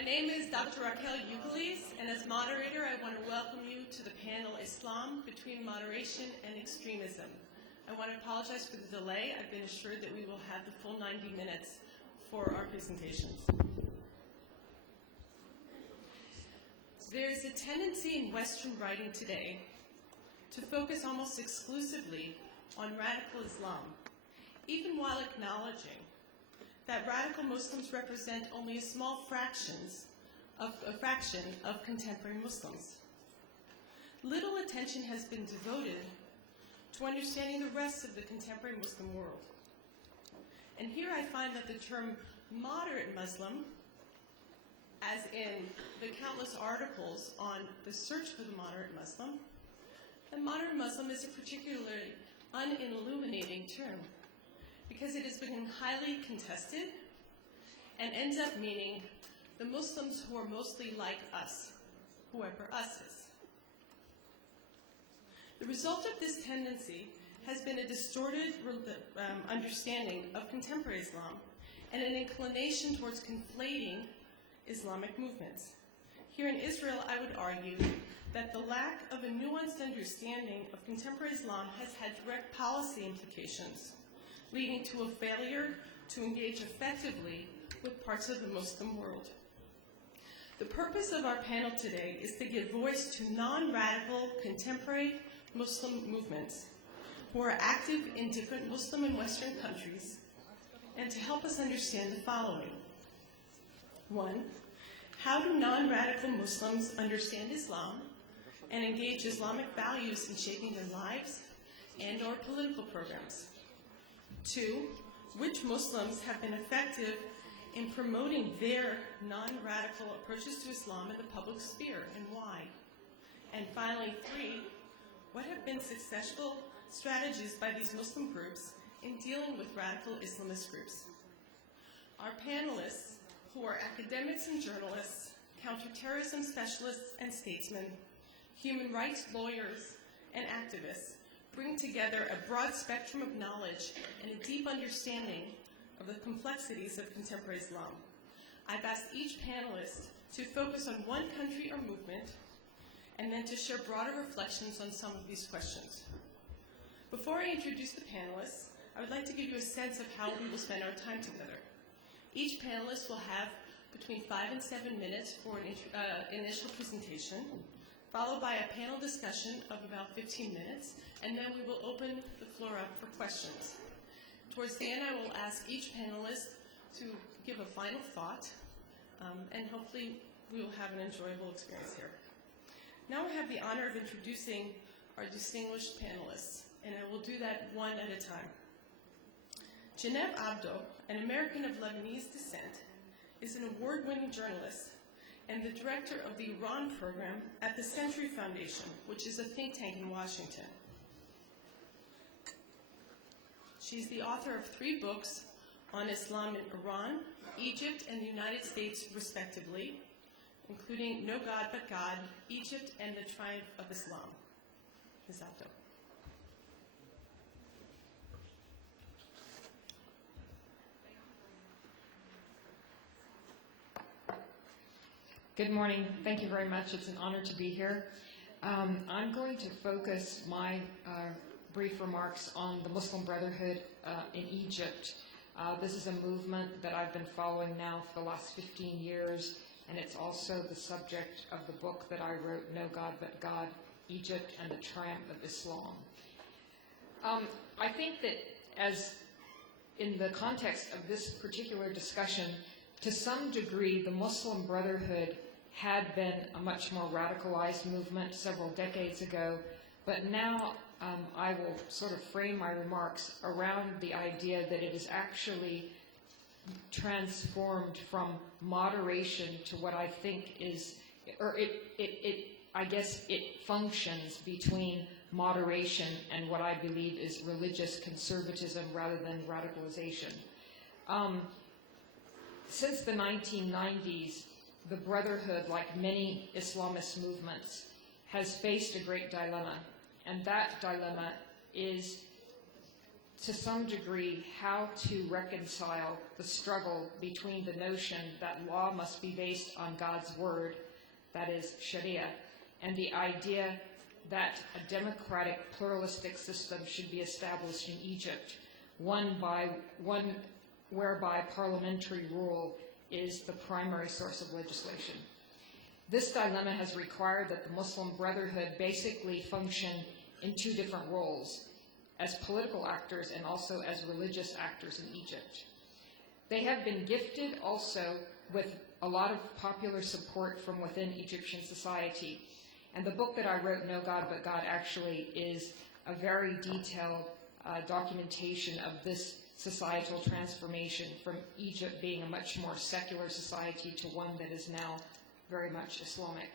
My name is Dr. Raquel Ugalis, and as moderator, I want to welcome you to the panel Islam Between Moderation and Extremism. I want to apologize for the delay. I've been assured that we will have the full 90 minutes for our presentations. There's a tendency in Western writing today to focus almost exclusively on radical Islam, even while acknowledging that radical Muslims represent only a small fraction of contemporary Muslims. Little attention has been devoted to understanding the rest of the contemporary Muslim world. And here I find that the term moderate Muslim, as in the countless articles on the search for the moderate Muslim, the moderate Muslim is a particularly unilluminating term because it has been highly contested and ends up meaning the Muslims who are mostly like us, whoever us is. The result of this tendency has been a distorted understanding of contemporary Islam and an inclination towards conflating Islamic movements. Here in Israel, I would argue that the lack of a nuanced understanding of contemporary Islam has had direct policy implications, leading to a failure to engage effectively with parts of the Muslim world. The purpose of our panel today is to give voice to non-radical contemporary Muslim movements who are active in different Muslim and Western countries, and to help us understand the following. 1. How do non-radical Muslims understand Islam and engage Islamic values in shaping their lives and or political programs? 2. Which Muslims have been effective in promoting their non-radical approaches to Islam in the public sphere, and why? And finally, 3. What have been successful strategies by these Muslim groups in dealing with radical Islamist groups? Our panelists, who are academics and journalists, counterterrorism specialists and statesmen, human rights lawyers and activists, bring together a broad spectrum of knowledge and a deep understanding of the complexities of contemporary Islam. I've asked each panelist to focus on one country or movement and then to share broader reflections on some of these questions. Before I introduce the panelists, I would like to give you a sense of how we will spend our time together. Each panelist will have between 5 and 7 minutes for an initial presentation, followed by a panel discussion of about 15 minutes, and then we will open the floor up for questions. Towards the end, I will ask each panelist to give a final thought, and hopefully we will have an enjoyable experience here. Now I have the honor of introducing our distinguished panelists, and I will do that one at a time. Genev Abdo, an American of Lebanese descent, is an award-winning journalist and the director of the Iran program at the Century Foundation, which is a think tank in Washington. She's the author of 3 books on Islam in Iran, Egypt, and the United States, respectively, including No God But God, Egypt, and the Triumph of Islam. Ms. Abdo. Good morning. Thank you very much. It's an honor to be here. I'm going to focus my brief remarks on the Muslim Brotherhood in Egypt. This is a movement that I've been following now for the last 15 years, and it's also the subject of the book that I wrote, No God But God, Egypt and the Triumph of Islam. I think that as in the context of this particular discussion, to some degree, the Muslim Brotherhood had been a much more radicalized movement several decades ago, but now I will sort of frame my remarks around the idea that it is actually transformed from moderation to what I think is, or I guess it functions between moderation and what I believe is religious conservatism rather than radicalization. Since the 1990s, the Brotherhood, like many Islamist movements, has faced a great dilemma, and that dilemma is to some degree, how to reconcile the struggle between the notion that law must be based on God's word, that is Sharia, and the idea that a democratic, pluralistic system should be established in Egypt, one whereby parliamentary rule is the primary source of legislation. This dilemma has required that the Muslim Brotherhood basically function in two different roles, as political actors and also as religious actors in Egypt. They have been gifted also with a lot of popular support from within Egyptian society. And the book that I wrote, No God But God, actually is a very detailed documentation of this societal transformation from Egypt being a much more secular society to one that is now very much Islamic.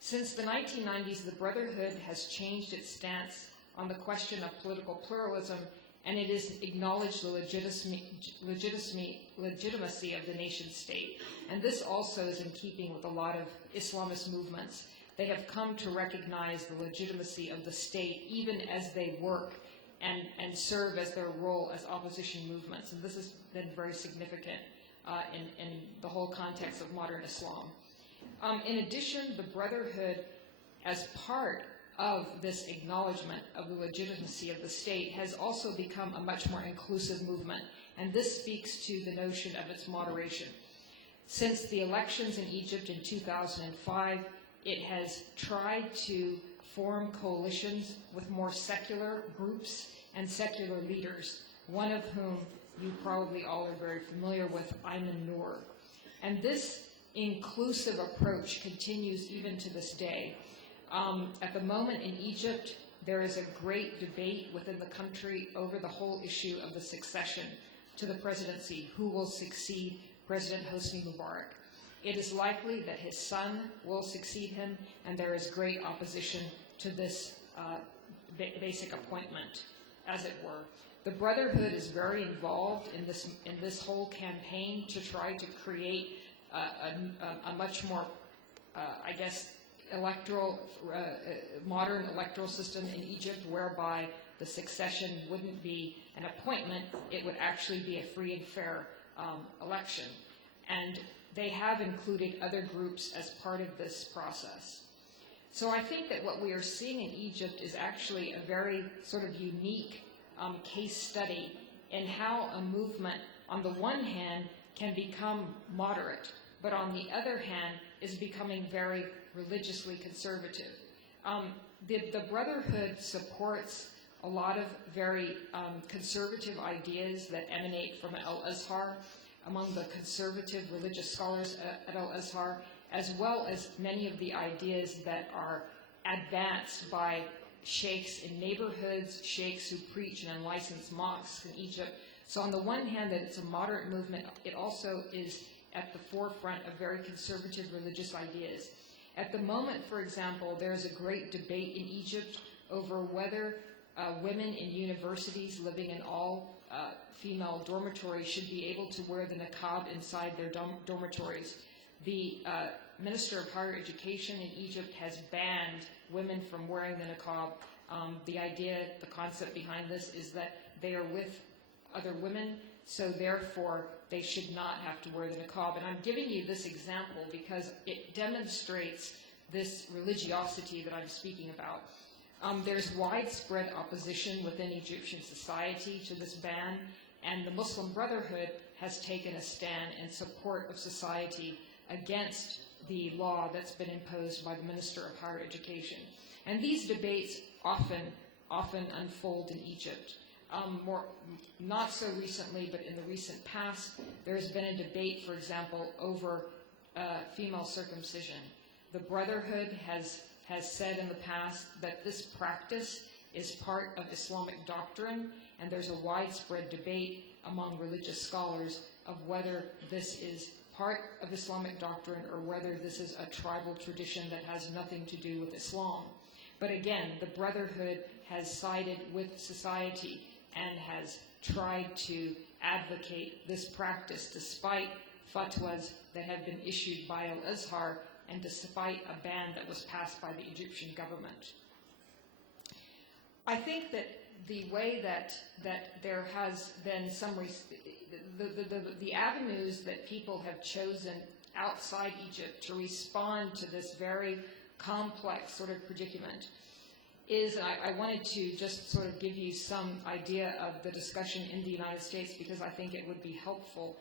Since the 1990s, the Brotherhood has changed its stance on the question of political pluralism, and it has acknowledged the legitimacy of the nation state. And this also is in keeping with a lot of Islamist movements. They have come to recognize the legitimacy of the state even as they work and serve as their role as opposition movements. And this has been very significant in the whole context of modern Islam. In addition, the Brotherhood, as part of this acknowledgement of the legitimacy of the state, has also become a much more inclusive movement. And this speaks to the notion of its moderation. Since the elections in Egypt in 2005, it has tried to form coalitions with more secular groups and secular leaders, one of whom you probably all are very familiar with, Ayman Noor. And this inclusive approach continues even to this day. At the moment in Egypt, there is a great debate within the country over the whole issue of the succession to the presidency, who will succeed President Hosni Mubarak. It is likely that his son will succeed him, and there is great opposition to this basic appointment, as it were. The Brotherhood is very involved in this whole campaign to try to create a much more, modern electoral system in Egypt, whereby the succession wouldn't be an appointment, it would actually be a free and fair election. And they have included other groups as part of this process. So I think that what we are seeing in Egypt is actually a very sort of unique case study in how a movement, on the one hand, can become moderate, but on the other hand, is becoming very religiously conservative. The Brotherhood supports a lot of very conservative ideas that emanate from Al-Azhar, among the conservative religious scholars at Al-Azhar, as well as many of the ideas that are advanced by sheikhs in neighborhoods, sheikhs who preach in unlicensed mosques in Egypt. So on the one hand, that it's a moderate movement, it also is at the forefront of very conservative religious ideas. At the moment, for example, there's a great debate in Egypt over whether women in universities living in all female dormitories should be able to wear the niqab inside their dormitories. The Minister of Higher Education in Egypt has banned women from wearing the niqab. The idea, the concept behind this is that they are with other women, so therefore they should not have to wear the niqab. And I'm giving you this example because it demonstrates this religiosity that I'm speaking about. There's widespread opposition within Egyptian society to this ban, and the Muslim Brotherhood has taken a stand in support of society against the law that's been imposed by the Minister of Higher Education. And these debates often unfold in Egypt. Not so recently, but in the recent past, there's been a debate, for example, over female circumcision. The Brotherhood has said in the past that this practice is part of Islamic doctrine, and there's a widespread debate among religious scholars of whether this is part of Islamic doctrine or whether this is a tribal tradition that has nothing to do with Islam. But again, the Brotherhood has sided with society and has tried to advocate this practice despite fatwas that have been issued by Al-Azhar and despite a ban that was passed by the Egyptian government. I think that the way that there has been some the avenues that people have chosen outside Egypt to respond to this very complex sort of predicament is, I wanted to just sort of give you some idea of the discussion in the United States because I think it would be helpful.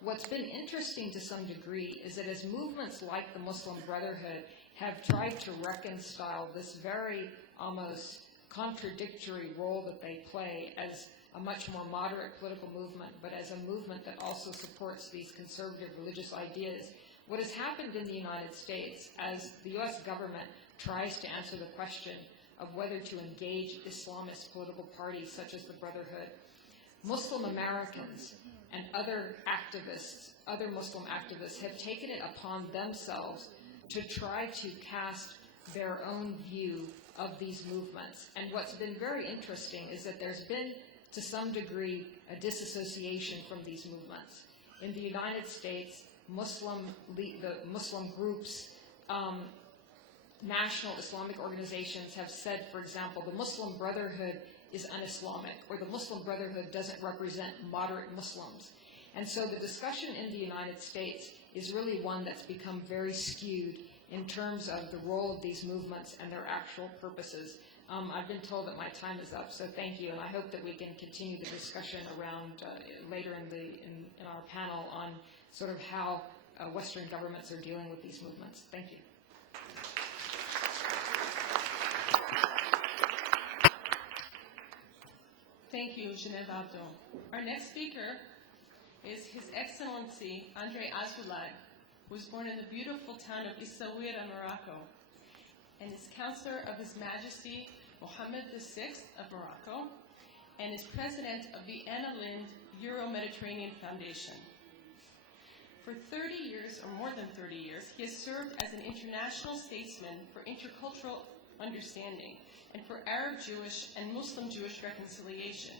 What's been interesting to some degree is that as movements like the Muslim Brotherhood have tried to reconcile this very almost contradictory role that they play as a much more moderate political movement, but as a movement that also supports these conservative religious ideas. What has happened in the United States as the U.S. government tries to answer the question of whether to engage Islamist political parties such as the Brotherhood, Muslim Americans and other activists, other Muslim activists, have taken it upon themselves to try to cast their own view of these movements. And what's been very interesting is that there's been, to some degree, a disassociation from these movements. In the United States, the Muslim groups, national Islamic organizations have said, for example, the Muslim Brotherhood is un-Islamic, or the Muslim Brotherhood doesn't represent moderate Muslims. And so the discussion in the United States is really one that's become very skewed in terms of the role of these movements and their actual purposes. I've been told that my time is up, so thank you, and I hope that we can continue the discussion around later in our panel on sort of how Western governments are dealing with these movements. Thank you. Thank you, Genevieve Abdo. Our next speaker is His Excellency Andre Azulad, who was born in the beautiful town of Essaouira, Morocco, and is Counselor of His Majesty Mohammed VI of Morocco, and is President of the Anna Lindh Euro-Mediterranean Foundation. For 30 years, or more than 30 years, he has served as an international statesman for intercultural understanding and for Arab-Jewish and Muslim-Jewish reconciliation,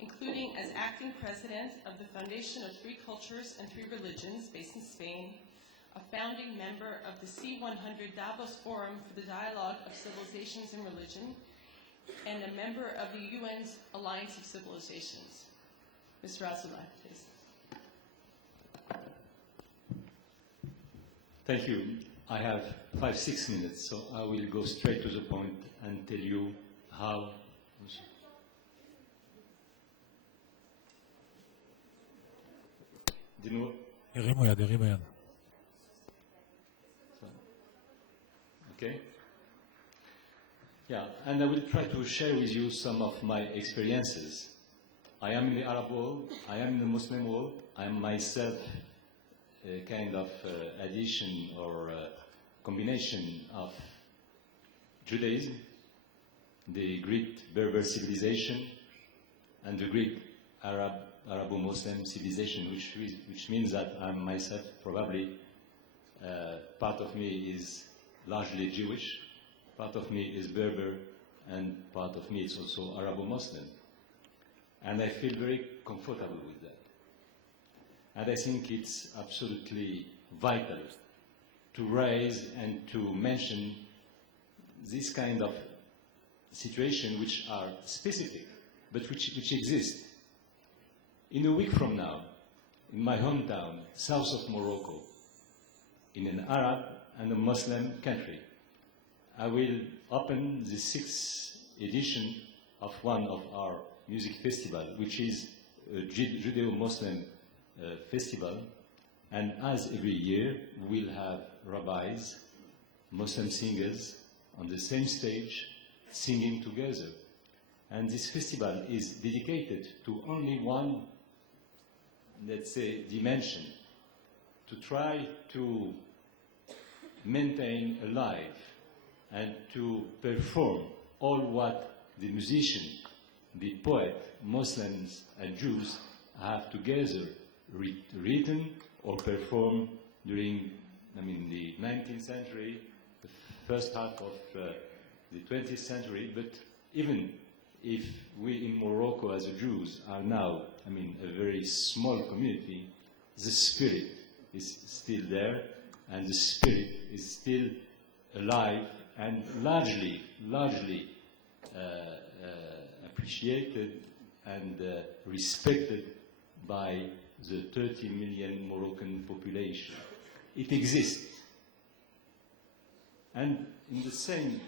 including as acting president of the Foundation of Three Cultures and Three Religions, based in Spain, a founding member of the C100 Davos Forum for the Dialogue of Civilizations and Religion, and a member of the UN's Alliance of Civilizations. Mr. Azulad, please. Thank you. I have 5-6 minutes, so I will go straight to the point and tell you how. הרימו יד. Okay. Yeah, and I will try to share with you some of my experiences. I am in the Arab world, I am in the Muslim world, I am myself a kind of addition or combination of Judaism, the Greek Berber civilization, and the Greek Arabo-Muslim civilization, which means that I'm myself probably, part of me is largely Jewish, part of me is Berber, and part of me is also Arabo-Muslim. And I feel very comfortable with that. And I think it's absolutely vital to raise and to mention this kind of situation which are specific, but which exist. In a week from now, in my hometown, south of Morocco, in an Arab and a Muslim country, I will open the 6th edition of one of our music festivals, which is a Judeo-Muslim festival, and as every year, we'll have rabbis, Muslim singers on the same stage singing together. And this festival is dedicated to only one, let's say, dimension, to try to maintain alive and to perform all what the musician, the poet, Muslims and Jews have together written or performed during, the 19th century, the first half of the 20th century. But even if we in Morocco as Jews are now, a very small community, the spirit is still there, and the spirit is still alive and largely appreciated and respected by the 30 million Moroccan population. It exists. And in the same,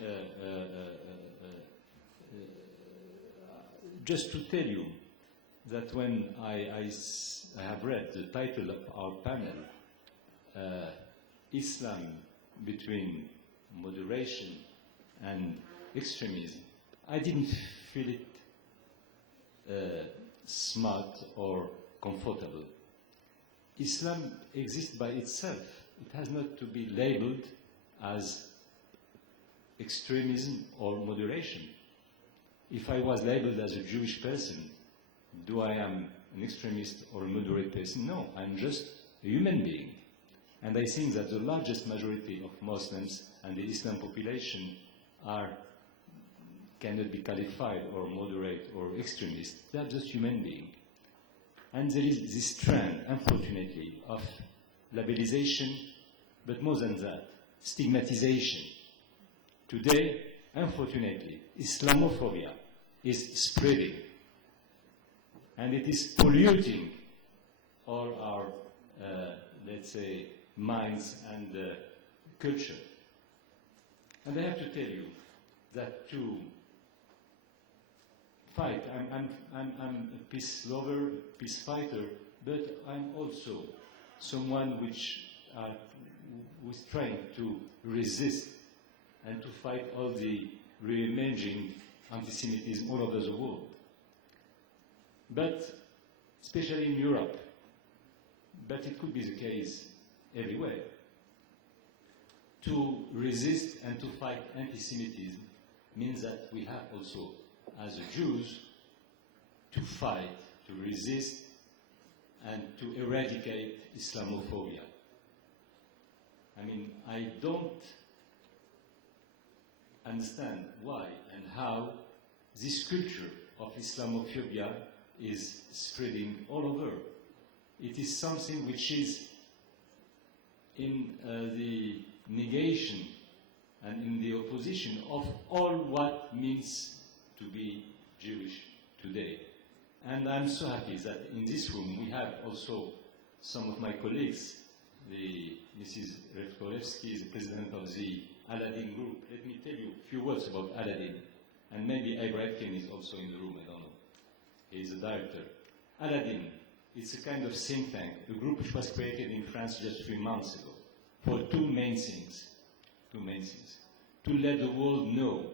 just to tell you that when I have read the title of our panel, Islam between moderation and extremism, I didn't feel it smart or comfortable. Islam exists by itself. It has not to be labeled as extremism or moderation. If I was labeled as a Jewish person, do I am an extremist or a moderate person? No, I'm just a human being. And I think that the largest majority of Muslims and the Islam population cannot be qualified or moderate or extremist. They are just human beings. And there is this trend, unfortunately, of labelization, but more than that, stigmatization. Today, unfortunately, Islamophobia is spreading, and it is polluting all our, let's say, minds and culture. And I have to tell you that to fight, I'm a peace lover, peace fighter, but I'm also someone who is trying to resist and to fight all the re-emerging anti-Semitism all over the world. But, especially in Europe, but it could be the case everywhere. To resist and to fight anti-Semitism means that we have also, as Jews, to fight, to resist, and to eradicate Islamophobia. I mean, I don't understand why and how this culture of Islamophobia is spreading all over. It is something which is in the negation and in the opposition of all what means to be Jewish today. And I'm so happy that in this room we have also some of my colleagues. Mrs. Revkolevsky is the president of the Aladdin group. Let me tell you a few words about Aladdin. And maybe Abraham is also in the room, I don't know. He is the director. Aladdin, it's a kind of think tank, a group which was created in France just a few months ago for two main things. To let the world know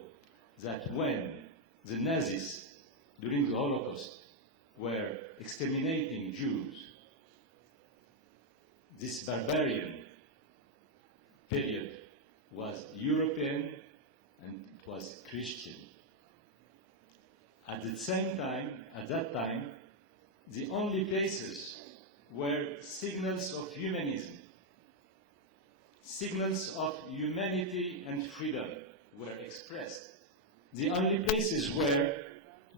that when the Nazis, during the Holocaust, were exterminating Jews, this barbarian period was European and it was Christian. At the same time, at that time, the only places where signals of humanism, signals of humanity and freedom were expressed, the only places where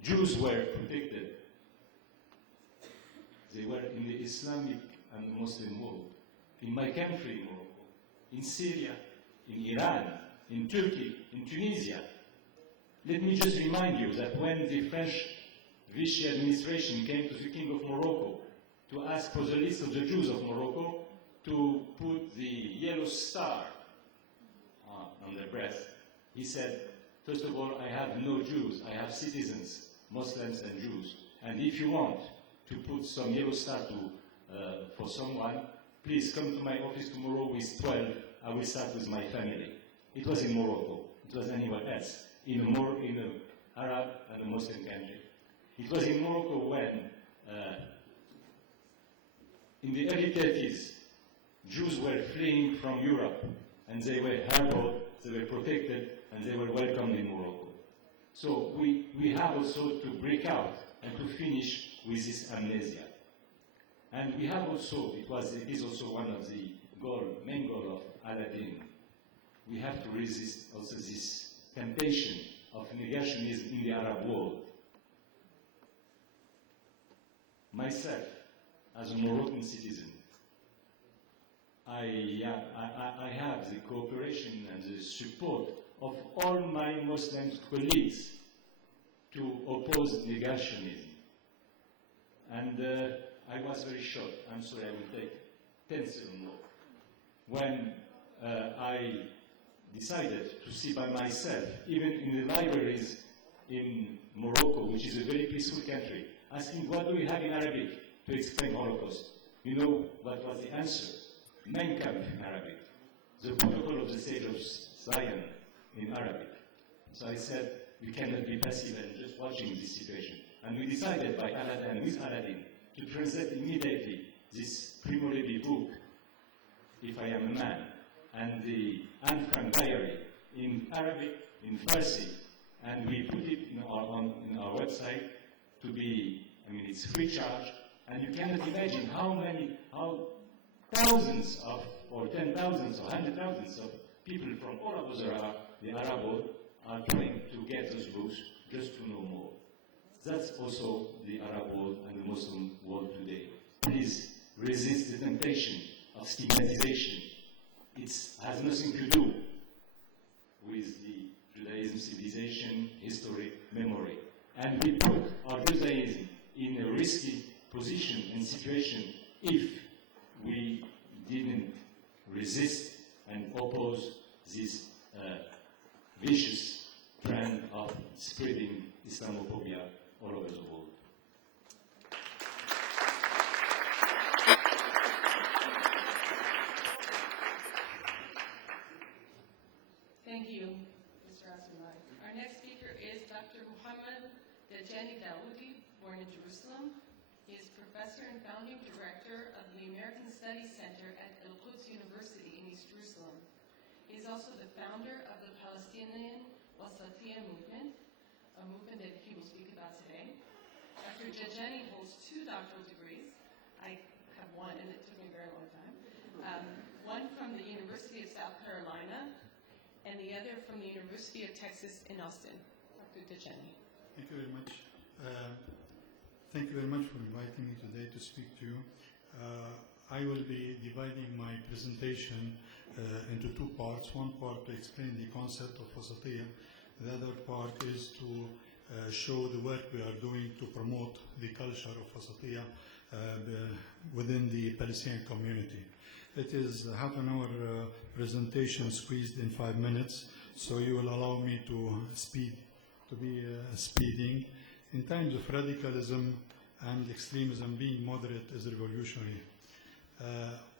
Jews were protected, they were in the Islamic and Muslim world. In my country, Morocco, in Syria, in Iran, in Turkey, in Tunisia. Let me just remind you that when the French Vichy administration came to the King of Morocco to ask for the list of the Jews of Morocco to put the yellow star on their breast, he said, first of all, I have no Jews, I have citizens, Muslims and Jews. And if you want to put some yellow star for someone, please come to my office tomorrow with 12. I will start with my family. It was in Morocco. It was anywhere else, in an Arab and a Muslim country. It was in Morocco when, in the early 30s, Jews were fleeing from Europe, and they were harbored, they were protected, and they were welcomed in Morocco. So we have also to break out and to finish with this amnesia. And we have also, it is also one of the main goal of Aladdin. We have to resist also this temptation of negationism in the Arab world. Myself, as a Moroccan citizen, I have the cooperation and the support of all my Muslim colleagues to oppose negationism. And I was very shocked. I'm sorry, I will take 10 seconds more. When I decided to see by myself, even in the libraries in Morocco, which is a very peaceful country, asking what do we have in Arabic to explain Holocaust. You know what was the answer? Mein Kampf in Arabic, the protocol of the Sage of Zion in Arabic. So I said, we cannot be passive and just watching this situation. And we decided with Aladdin, to translate immediately this Primo Levi book, If I Am a Man, and the Anne Frank diary in Arabic, in Farsi, and we put it in our website to be, it's free charge, and you cannot imagine how thousands of, or 10,000s or 100,000s of people from all over the Arab world are trying to get those books just to know more. That's also the Arab world and the Muslim world today. Please resist the temptation of stigmatization. It has nothing to do with the Judaism, civilization, history, memory. And we put our Judaism in a risky position and situation if we didn't resist and oppose this vicious trend of spreading Islamophobia all over the world. Thank you, Mr. Asmai. Our next speaker is Dr. Muhammad Dajani Dawoodi, born in Jerusalem. He is professor and founding director of the American Studies Center at Al-Quds University in East Jerusalem. He is also the founder of the Palestinian Wasatiyya movement, a movement that he will speak about today. Dr. Dajani holds 2 doctoral degrees. I have one, and it took me a very long time. One from the University of South Carolina, and the other from the University of Texas in Austin. Dr. Dajani. Thank you very much. Thank you very much for inviting me today to speak to you. I will be dividing my presentation into 2 parts. One part to explain the concept of Wasatiyya. The other part is to show the work we are doing to promote the culture of Wasatiyya within the Palestinian community. It is a half an hour presentation squeezed in 5 minutes, so you will allow me to be speeding. In times of radicalism and extremism, being moderate is revolutionary.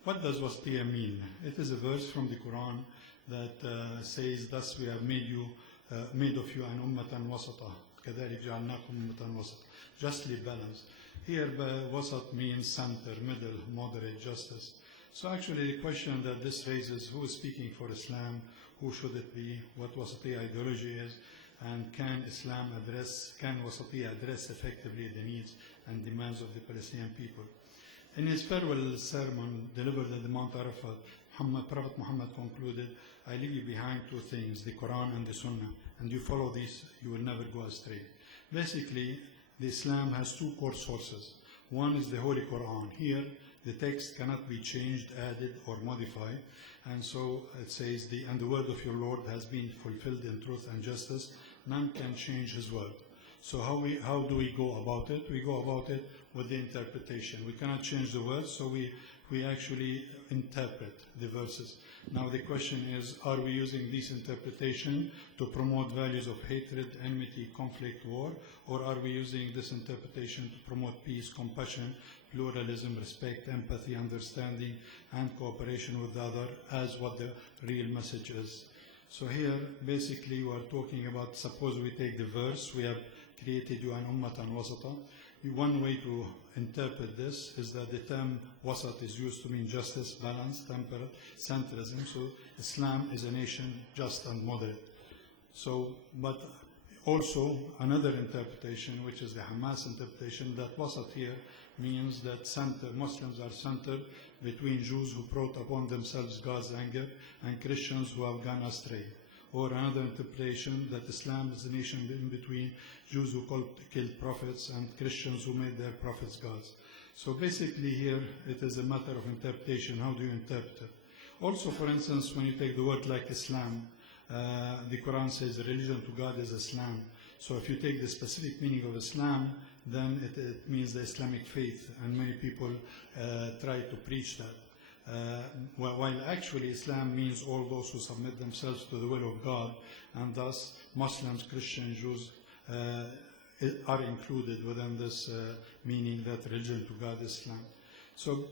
What does Wasatiyya mean? It is a verse from the Quran that says, "Thus we have made of you an ummatan wasata, كذلك جعلناكم ummatan wasata," justly balanced. Here, wasat means center, middle, moderate, justice. So actually the question that this raises, who is speaking for Islam, who should it be, what Wasatiyya ideology is, and can Wasatiyya address effectively the needs and demands of the Palestinian people? In his farewell sermon delivered at the Mount Arafat, Prophet Muhammad concluded, "I leave you behind 2 things, the Quran and the Sunnah, and you follow these, you will never go astray." Basically, the Islam has 2 core sources. One is the Holy Quran. Here, the text cannot be changed, added, or modified, and so it says, "And the word of your Lord has been fulfilled in truth and justice. None can change his word." So how do we go about it? We go about it with the interpretation. We cannot change the words, so we actually interpret the verses. Now the question is, are we using this interpretation to promote values of hatred, enmity, conflict, war, or are we using this interpretation to promote peace, compassion, pluralism, respect, empathy, understanding, and cooperation with the other as what the real message is? So here, basically, we are talking about, suppose we take the verse, "We have created you an ummatan wasata." One way to interpret this is that the term wasat is used to mean justice, balance, temperate, centrism. So Islam is a nation just and moderate. So, but also another interpretation, which is the Hamas interpretation, that wasat here means that Muslims are centered between Jews who brought upon themselves God's anger and Christians who have gone astray. Or another interpretation that Islam is a nation in between Jews who killed prophets and Christians who made their prophets gods. So basically here it is a matter of interpretation. How do you interpret it? Also, for instance, when you take the word like Islam, the Quran says the religion to God is Islam. So if you take the specific meaning of Islam, then it means the Islamic faith, and many people try to preach that. While actually Islam means all those who submit themselves to the will of God, and thus Muslims, Christians, Jews are included within this meaning that religion to God is Islam. So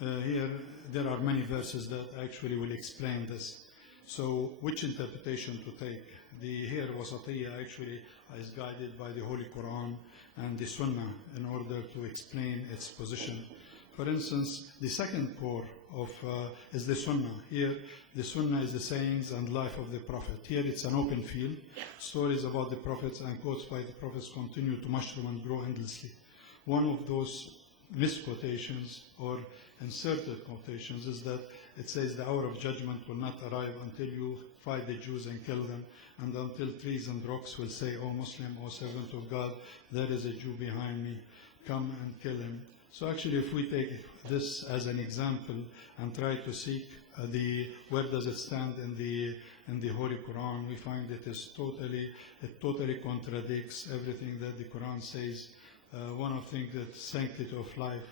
here there are many verses that actually will explain this. So which interpretation to take? Here Wasatiyya actually is guided by the Holy Quran and the Sunnah in order to explain its position. For instance, the second core of is the Sunnah. Here the Sunnah is the sayings and life of the Prophet. Here it's an open field. Stories about the Prophets and quotes by the Prophets continue to mushroom and grow endlessly. One of those misquotations or inserted quotations is that it says the hour of judgment will not arrive until you fight the Jews and kill them, and until trees and rocks will say, O Muslim, O servant of God, there is a Jew behind me, come and kill him. So actually if we take this as an example and try to seek where does it stand in the Holy Quran, we find it totally contradicts everything that the Quran says. One of the things that sanctity of life,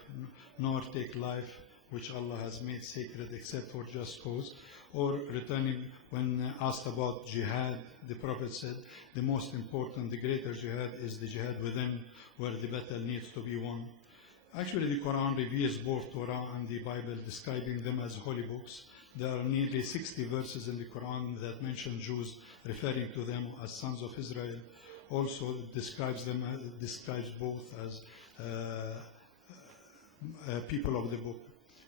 nor take life which Allah has made sacred except for just cause. Or returning when asked about jihad, the Prophet said the most important, the greater jihad is the jihad within, where the battle needs to be won. Actually the Quran reveres both Torah and the Bible, describing them as holy books. There are nearly 60 verses in the Quran that mention Jews, referring to them as sons of Israel. Also describes both as people of the book.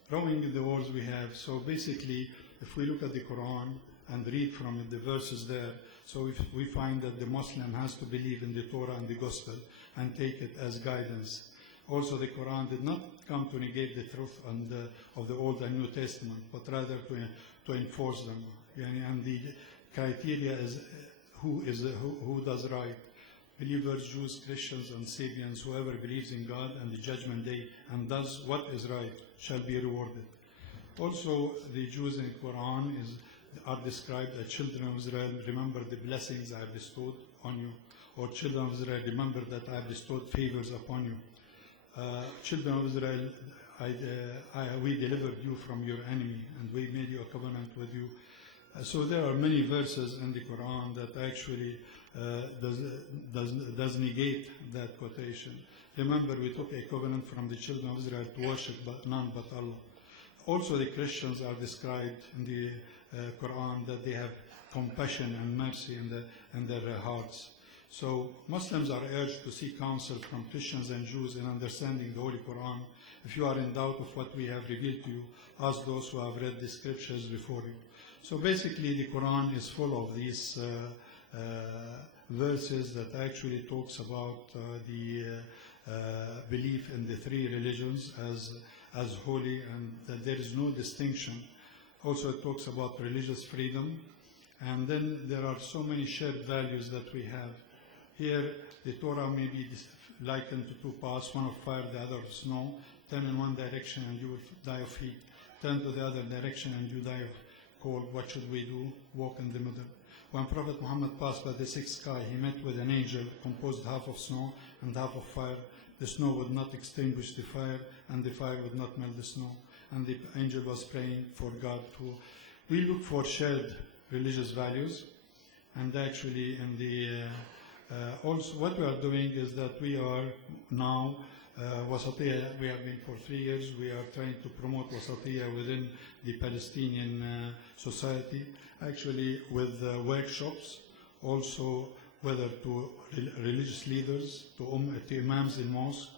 Drawing the words we have, so basically if we look at the Quran and read from it, the verses there, so if we find that the Muslim has to believe in the Torah and the Gospel and take it as guidance. Also the Quran did not come to negate the truth of the Old and New Testament, but rather to enforce them. And the criteria is who does right. Believers, Jews, Christians, and Sabians, whoever believes in God and the Judgment Day and does what is right shall be rewarded. Also, the Jews in the Quran are described as children of Israel. Remember the blessings I have bestowed on you. Or children of Israel, remember that I have bestowed favors upon you. Children of Israel, we delivered you from your enemy, and we made you a covenant with you. So there are many verses in the Quran that actually does negate that quotation. Remember, we took a covenant from the children of Israel to worship none but Allah. Also, the Christians are described in the Quran that they have compassion and mercy in their hearts. So Muslims are urged to seek counsel from Christians and Jews in understanding the Holy Quran. If you are in doubt of what we have revealed to you, ask those who have read the scriptures before you. So basically the Quran is full of these verses that actually talks about the belief in the three religions as holy, and that there is no distinction. Also it talks about religious freedom, and then there are so many shared values that we have. Here the Torah may be likened to two paths, one of fire, the other of snow. Turn in one direction and you will die of heat. Turn to the other direction and you die of cold. What should we do? Walk in the middle. When Prophet Muhammad passed by the sixth sky, he met with an angel composed half of snow and half of fire. The snow would not extinguish the fire, and the fire would not melt the snow. And the angel was praying for God to... We look for shared religious values, and actually in the... also what we are doing is that we are now, Wasatiyya, we have been for 3 years, we are trying to promote Wasatiyya within the Palestinian society, actually with workshops, also whether to religious leaders, to imams in mosques,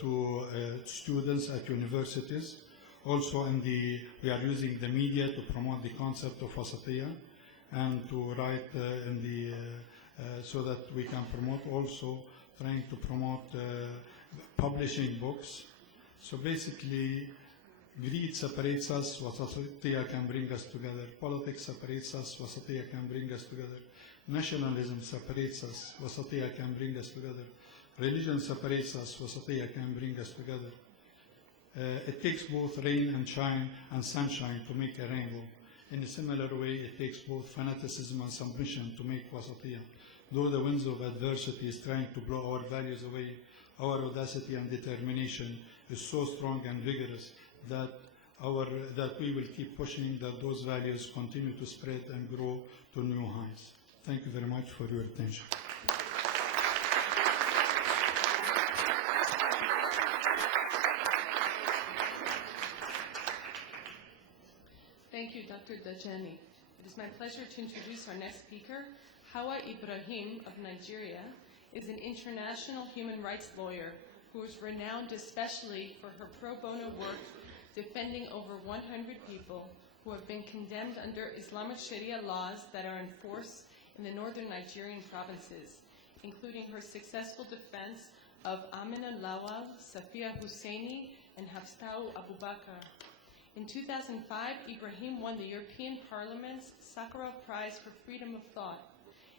to students at universities. Also we are using the media to promote the concept of Wasatiyya and to write so that we can promote, also trying to promote publishing books. So basically, greed separates us, Wasatiyya can bring us together. Politics separates us, Wasatiyya can bring us together. Nationalism separates us, Wasatiyya can bring us together. Religion separates us, Wasatiyya can bring us together. It takes both rain and shine and sunshine to make a rainbow. In a similar way, it takes both fanaticism and submission to make Wasatiyya. though the winds of adversity is trying to blow our values away, our audacity and determination is so strong and vigorous that we will keep pushing, that those values continue to spread and grow to new heights. Thank you very much for your attention. Thank you, Dr. Dajani. It is my pleasure to introduce our next speaker. Hawa Ibrahim of Nigeria is an international human rights lawyer who is renowned especially for her pro bono work defending over 100 people who have been condemned under Islamic Sharia laws that are in force in the northern Nigerian provinces, including her successful defense of Amina Lawal, Safia Husseini, and Hafstau Abubakar. In 2005, Ibrahim won the European Parliament's Sakharov Prize for Freedom of Thought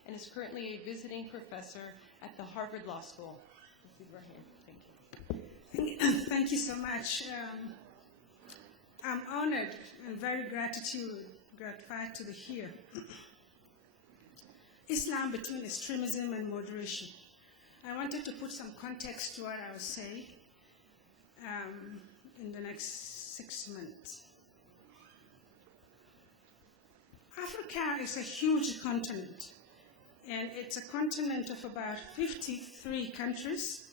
and is currently a visiting professor at the Harvard Law School. Ms. Ibrahim, thank you. Thank you so much. I'm honored and very gratified to be here. Islam between extremism and moderation. I wanted to put some context to what I will say in the next 6 months. Africa is a huge continent, and it's a continent of about 53 countries.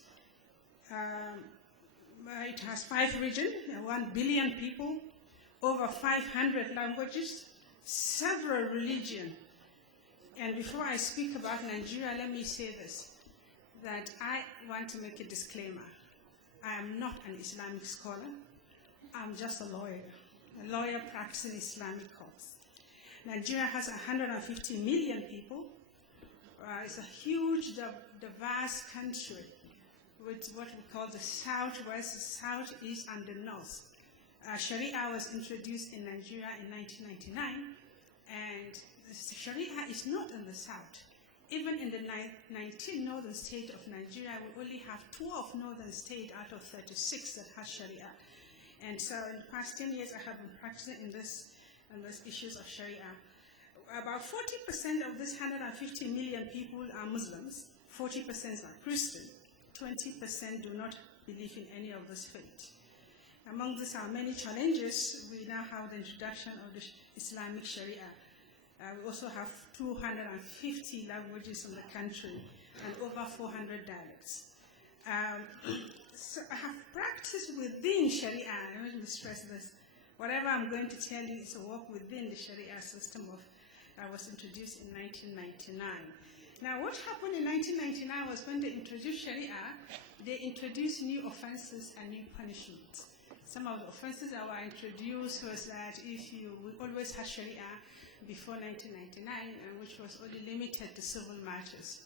It has 5 regions, 1 billion people, over 500 languages, several religions. And before I speak about Nigeria, let me say this, that I want to make a disclaimer. I am not an Islamic scholar. I'm just a lawyer practicing Islamic courts. Nigeria has 150 million people. It's a huge, diverse country with what we call the southwest, the southeast, and the north. Sharia was introduced in Nigeria in 1999, and Sharia is not in the south. Even in the 19 northern states of Nigeria, we only have 12 northern states out of 36 that has Sharia. And so in the past 10 years, I have been practicing in these issues of Sharia. About 40% of this 150 million people are Muslims, 40% are Christian, 20% do not believe in any of this faith. Among these are many challenges. We now have the introduction of the Islamic Sharia. We also have 250 languages in the country and over 400 dialects. So I have practiced within Sharia. I want to stress this. Whatever I'm going to tell you is a work within the Sharia system that was introduced in 1999. Now, what happened in 1999 was when they introduced Sharia, they introduced new offenses and new punishments. Some of the offenses that were introduced was that we always had Sharia before 1999, and which was only limited to civil matters.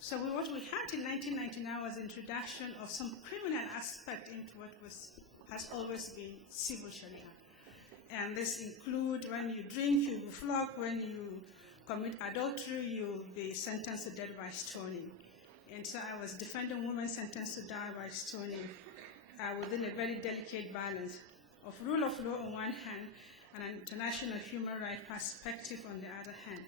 So what we had in 1999 was the introduction of some criminal aspect into what has always been civil Sharia. And this includes when you drink, you'll be flogged. When you commit adultery, you'll be sentenced to death by stoning. And so I was defending women sentenced to die by stoning within a very delicate balance of rule of law on one hand and an international human rights perspective on the other hand.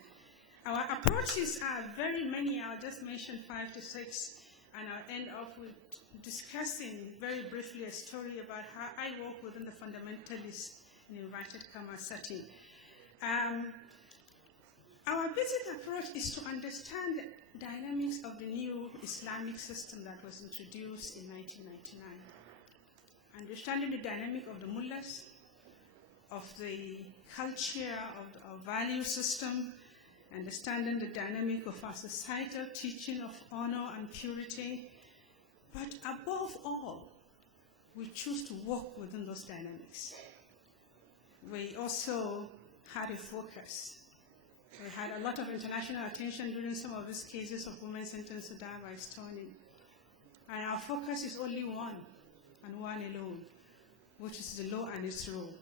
Our approaches are very many. I'll just mention 5 to 6, and I'll end up with discussing very briefly a story about how I work within the fundamentalist in inverted comma setting. Our basic approach is to understand the dynamics of the new Islamic system that was introduced in 1999. Understanding the dynamic of the mullahs, of the culture, of our value system, understanding the dynamic of our societal teaching of honor and purity. But above all, we choose to work within those dynamics. We also had a focus. We had a lot of international attention during some of these cases of women sentenced to die by stoning. And our focus is only one, and one alone, which is the law and its rule.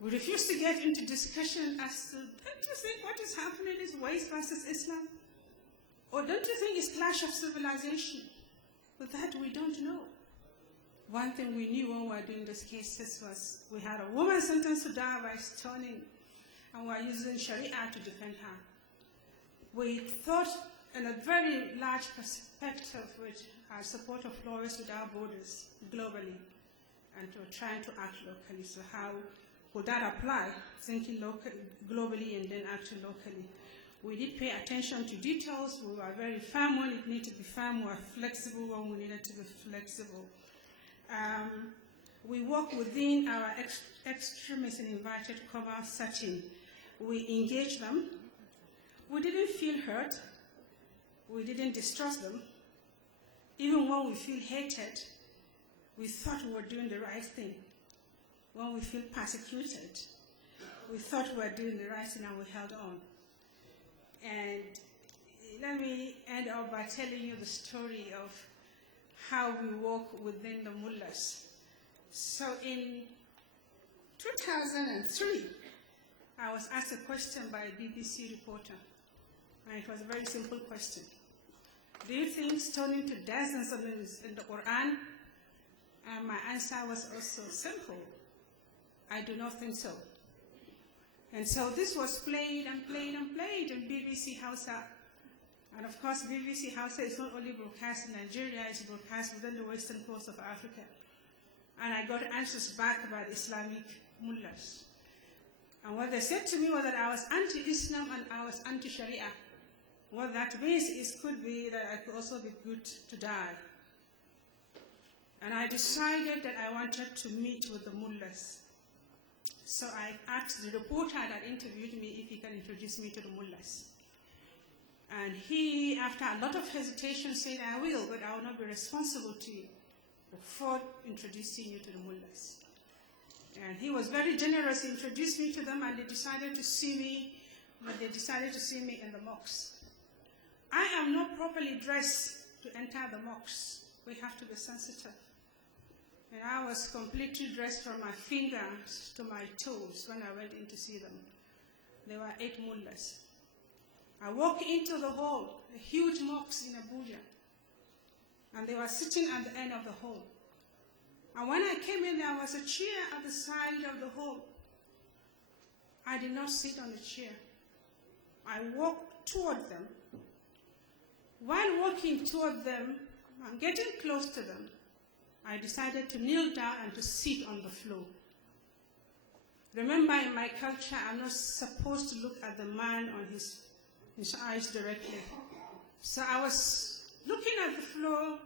We refuse to get into discussion as to, don't you think what is happening is waste versus Islam? Or don't you think it's clash of civilization? But that we don't know. One thing we knew when we were doing these cases was we had a woman sentenced to die by stoning, and we were using Sharia to defend her. We thought in a very large perspective, which I support of Lawyers Without Borders globally, and to trying to act locally. So how would that apply? Thinking globally and then acting locally. We did pay attention to details. We were very firm when it needed to be firm. We were flexible when we needed to be flexible. We work within our extremist and invited cover setting. We engage them. We didn't feel hurt. We didn't distrust them. Even when we feel hated, we thought we were doing the right thing. When we feel persecuted, we thought we were doing the right thing and we held on. And let me end up by telling you the story of how we work within the mullahs. So in 2003, I was asked a question by a BBC reporter, and it was a very simple question. Do you think stoning to death is in the Quran? And my answer was also simple. I do not think so. And so this was played and played and played in BBC Hausa. And of course, BBC Hausa is not only broadcast in Nigeria, it's broadcast within the western coast of Africa. And I got answers back by the Islamic mullahs. And what they said to me was that I was anti-Islam and I was anti-Sharia. What that means is could be that I could also be good to die. And I decided that I wanted to meet with the mullahs. So I asked the reporter that interviewed me if he can introduce me to the mullahs. And he, after a lot of hesitation, said, I will, but I will not be responsible to you for introducing you to the mullahs. And he was very generous. He introduced me to them, and they decided to see me, but they decided to see me in the mosques. I am not properly dressed to enter the mosques. We have to be sensitive. And I was completely dressed from my fingers to my toes when I went in to see them. There were 8 mullahs. I walked into the hall, a huge mosque in Abuja, and they were sitting at the end of the hall. And when I came in, there was a chair at the side of the hall. I did not sit on the chair. I walked toward them. While walking toward them, and getting close to them, I decided to kneel down and to sit on the floor. Remember, in my culture, I'm not supposed to look at the man on his eyes directly. So I was looking at the floor,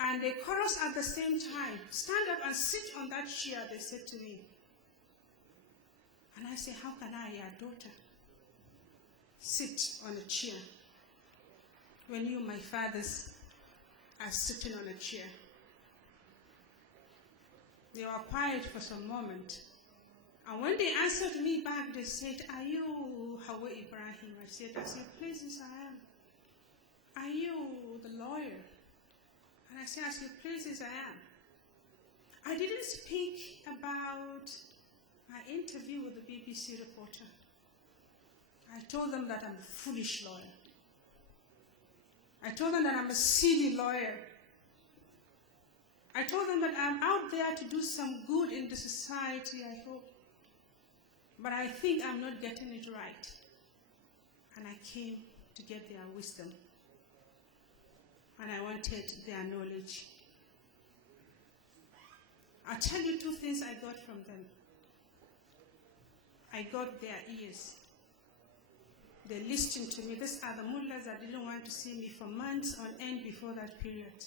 and they chorused at the same time, stand up and sit on that chair, they said to me. And I said, how can I, your daughter, sit on a chair when you, my fathers, are sitting on a chair? They were quiet for some moment. And when they answered me back, they said, are you Hawa Ibrahim? I said, please, yes, I am. Are you the lawyer? And I said, please, yes, I am. I didn't speak about my interview with the BBC reporter. I told them that I'm a foolish lawyer. I told them that I'm a silly lawyer. I told them that I'm out there to do some good in the society, I hope. But I think I'm not getting it right. And I came to get their wisdom. And I wanted their knowledge. I'll tell you 2 things I got from them. I got their ears. They listened to me. These are the mullahs that didn't want to see me for months on end before that period.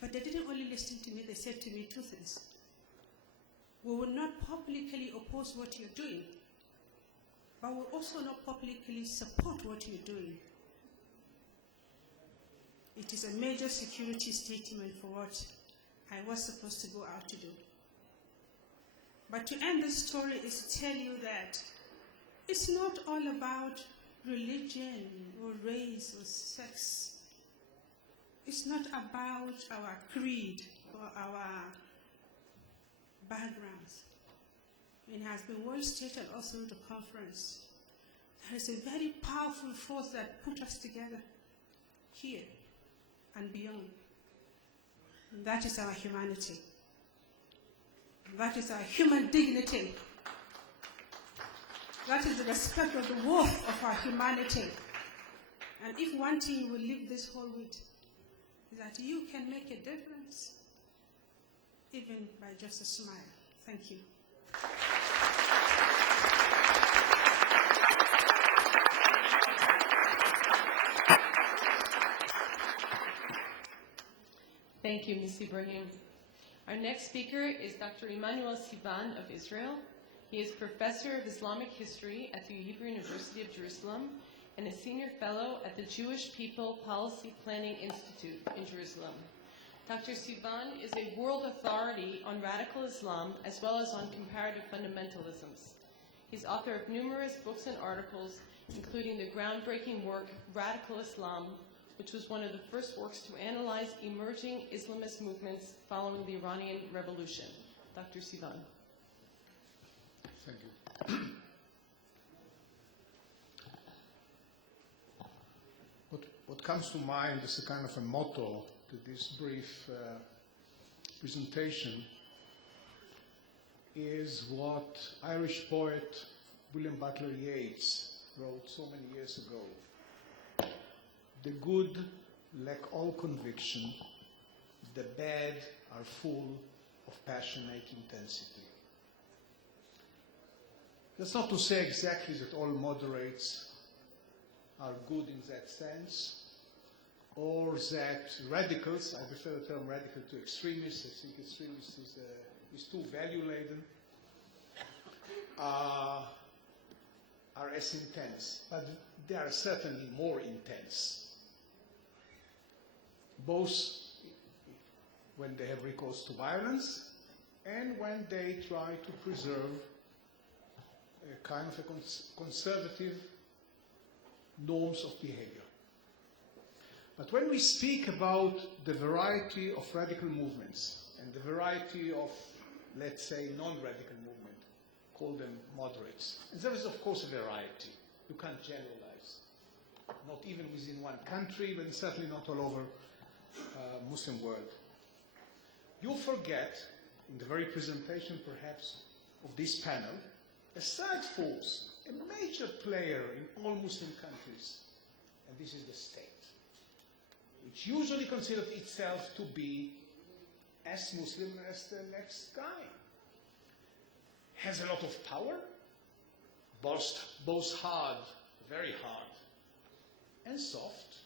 But they didn't only listen to me, they said to me 2 things. We will not publicly oppose what you're doing, but we'll also not publicly support what you're doing. It is a major security statement for what I was supposed to go out to do. But to end this story is to tell you that it's not all about religion or race or sex. It's not about our creed or our backgrounds. It has been well stated also at the conference. There is a very powerful force that put us together here and beyond. And that is our humanity. That is our human dignity. That is the respect of the worth of our humanity. And if one thing you will leave this whole with, is that you can make a difference, even by just a smile. Thank you. Thank you, Ms. Ibrahim. Our next speaker is Dr. Emmanuel Sivan of Israel. He is Professor of Islamic History at the Hebrew University of Jerusalem and a Senior Fellow at the Jewish People Policy Planning Institute in Jerusalem. Dr. Sivan is a world authority on radical Islam as well as on comparative fundamentalisms. He's author of numerous books and articles, including the groundbreaking work Radical Islam, which was one of the first works to analyze emerging Islamist movements following the Iranian Revolution. Dr. Sivan. Thank you. What comes to mind is a kind of a motto to this brief presentation is what Irish poet William Butler Yeats wrote so many years ago. The good lack all conviction, the bad are full of passionate intensity. That's not to say exactly that all moderates are good in that sense, or that radicals, I prefer the term radical to extremists, I think extremist is too value-laden, are as intense, but they are certainly more intense, both when they have recourse to violence and when they try to preserve a kind of a conservative norms of behavior. But when we speak about the variety of radical movements and the variety of, let's say, non-radical movement, call them moderates, and there is of course a variety. You can't generalize, not even within one country, but certainly not all over Muslim world. You forget, in the very presentation perhaps of this panel, a third force, a major player in all Muslim countries, and this is the state, which usually considers itself to be as Muslim as the next guy, has a lot of power, both hard, very hard, and soft,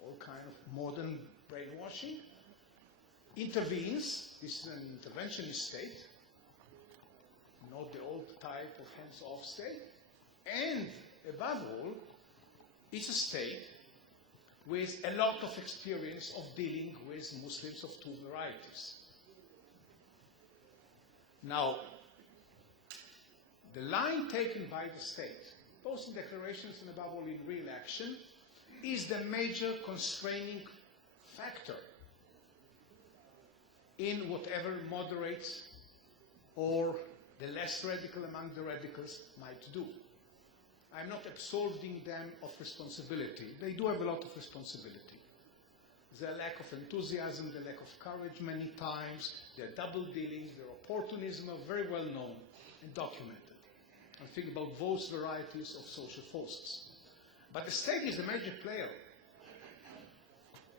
all kind of modern brainwashing, intervenes. This is an interventionist state, not the old type of hands-off state, and above all, it's a state with a lot of experience of dealing with Muslims of two varieties. Now, the line taken by the state, both in declarations and above all in real action, is the major constraining factor in whatever moderates or the less radical among the radicals might do. I'm not absolving them of responsibility. They do have a lot of responsibility. Their lack of enthusiasm, their lack of courage many times, their double dealings, their opportunism are very well known and documented. I think about both varieties of social forces. But the state is the major player.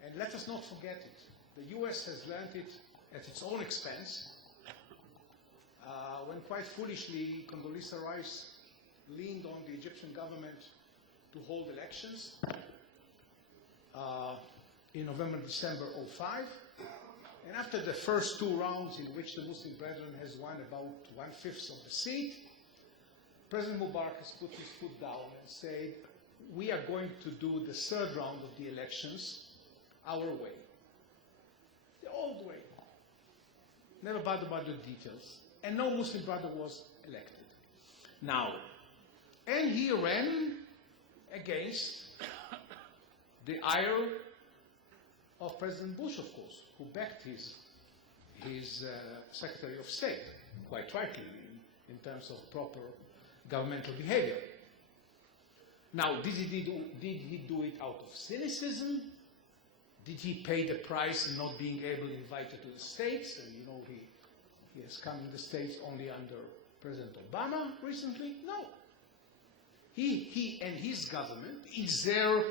And let us not forget it. The US has learned it at its own expense, when quite foolishly Condoleezza Rice leaned on the Egyptian government to hold elections in November, December 2005. And after the first two rounds in which the Muslim Brethren has won about 1/5 of the seat, President Mubarak has put his foot down and said, we are going to do the third round of the elections our way. The old way. Never bothered about the details. And no Muslim brother was elected. Now, and he ran against the ire of President Bush, of course, who backed his Secretary of State, quite rightly, in terms of proper governmental behavior. Now, did he do it out of cynicism? Did he pay the price in not being able to invite to the States? And you know, he has come in the States only under President Obama recently. No. He and his government is there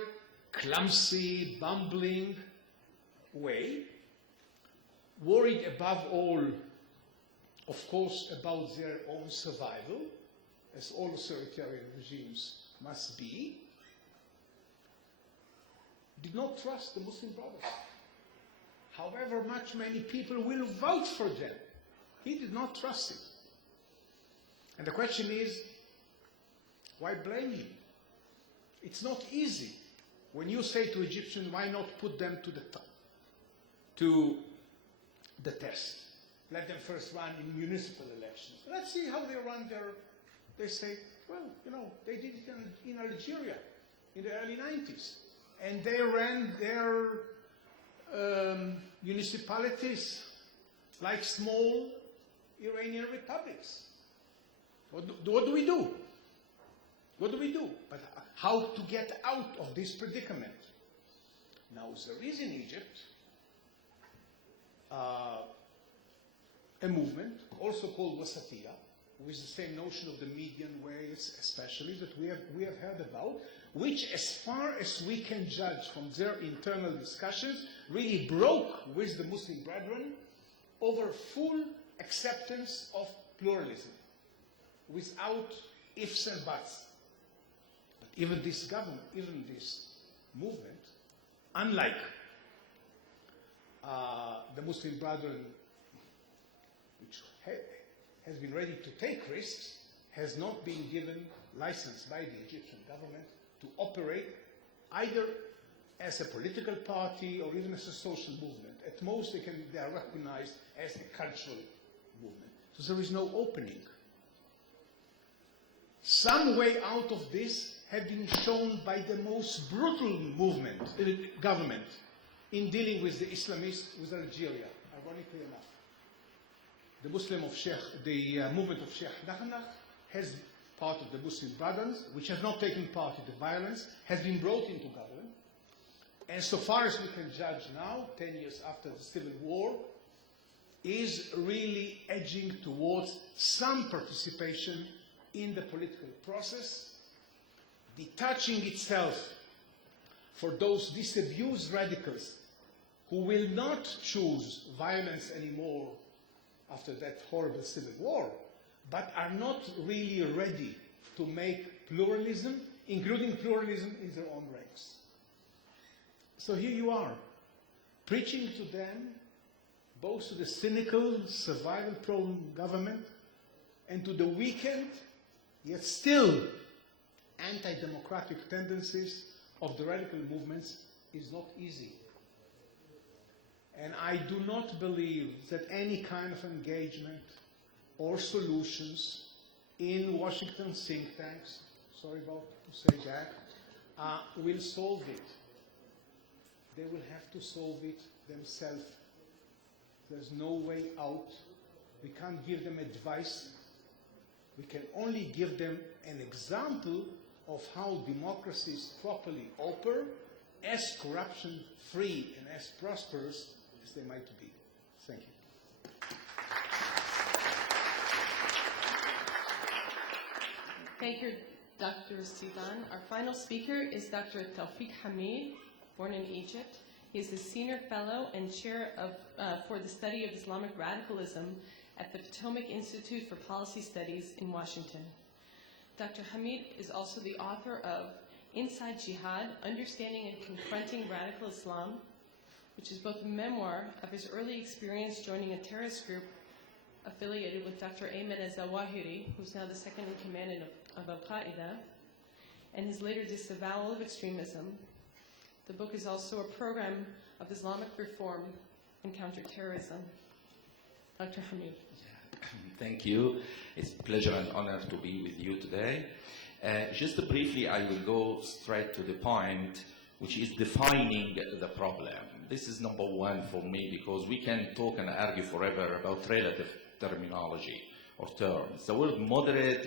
clumsy, bumbling way, worried above all, of course, about their own survival, as all authoritarian regimes must be, did not trust the Muslim Brothers. However much many people will vote for them, he did not trust it. And the question is, why blame him? It's not easy. When you say to Egyptians, why not put them to the test? Let them first run in municipal elections. Let's see how they run they say, well, you know, they did it in Algeria in the early 90s. And they ran their municipalities like small Iranian republics. What do we do? What do we do? But how to get out of this predicament? Now, there is in Egypt a movement, also called Wasatiyya, with the same notion of the median way, especially, that we have heard about, which, as far as we can judge from their internal discussions, really broke with the Muslim Brethren over full acceptance of pluralism, without ifs and buts. But even this government, even this movement, unlike the Muslim Brethren, which has been ready to take risks, has not been given license by the Egyptian government to operate either as a political party or even as a social movement. At most, they are recognized as a cultural movement. So there is no opening. Some way out of this have been shown by the most brutal government in dealing with the Islamists, with Algeria, ironically enough. The movement of Sheikh Nakhnakh has part of the Muslim Brothers, which have not taken part in the violence, has been brought into government. And so far as we can judge now, 10 years after the civil war, is really edging towards some participation in the political process, detaching itself for those disabused radicals who will not choose violence anymore after that horrible civil war, but are not really ready to make pluralism, including pluralism in their own ranks. So here you are, preaching to them, both to the cynical, survival-prone government and to the weakened, yet still anti-democratic tendencies of the radical movements is not easy. And I do not believe that any kind of engagement or solutions in Washington think tanks, sorry about to say that, will solve it. They will have to solve it themselves. There's no way out. We can't give them advice. We can only give them an example of how democracies properly operate, as corruption-free and as prosperous as they might be. Thank you. Thank you, Dr. Sidan. Our final speaker is Dr. Tawfiq Hamid, born in Egypt. He is the Senior Fellow and Chair for the Study of Islamic Radicalism at the Potomac Institute for Policy Studies in Washington. Dr. Hamid is also the author of Inside Jihad, Understanding and Confronting Radical Islam, which is both a memoir of his early experience joining a terrorist group affiliated with Dr. Ayman al-Zawahiri, who's now the second in command of Al-Qaeda, and his later disavowal of extremism. The book is also a program of Islamic reform and counterterrorism. Dr. Hamid. Thank you. It's a pleasure and honor to be with you today. Just briefly, I will go straight to the point, which is defining the problem. This is number one for me, because we can talk and argue forever about relative terminology or terms. The word moderate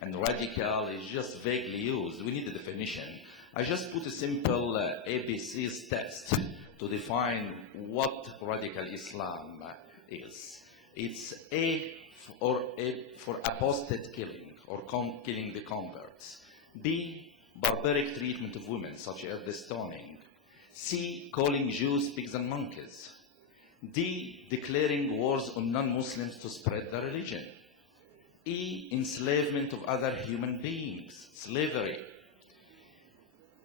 and radical is just vaguely used. We need a definition. I just put a simple ABC's test to define what radical Islam is. It's A for apostate killing, or killing the converts. B barbaric treatment of women, such as the stoning. C, calling Jews pigs and monkeys. D, declaring wars on non-Muslims to spread the religion. E, enslavement of other human beings, slavery.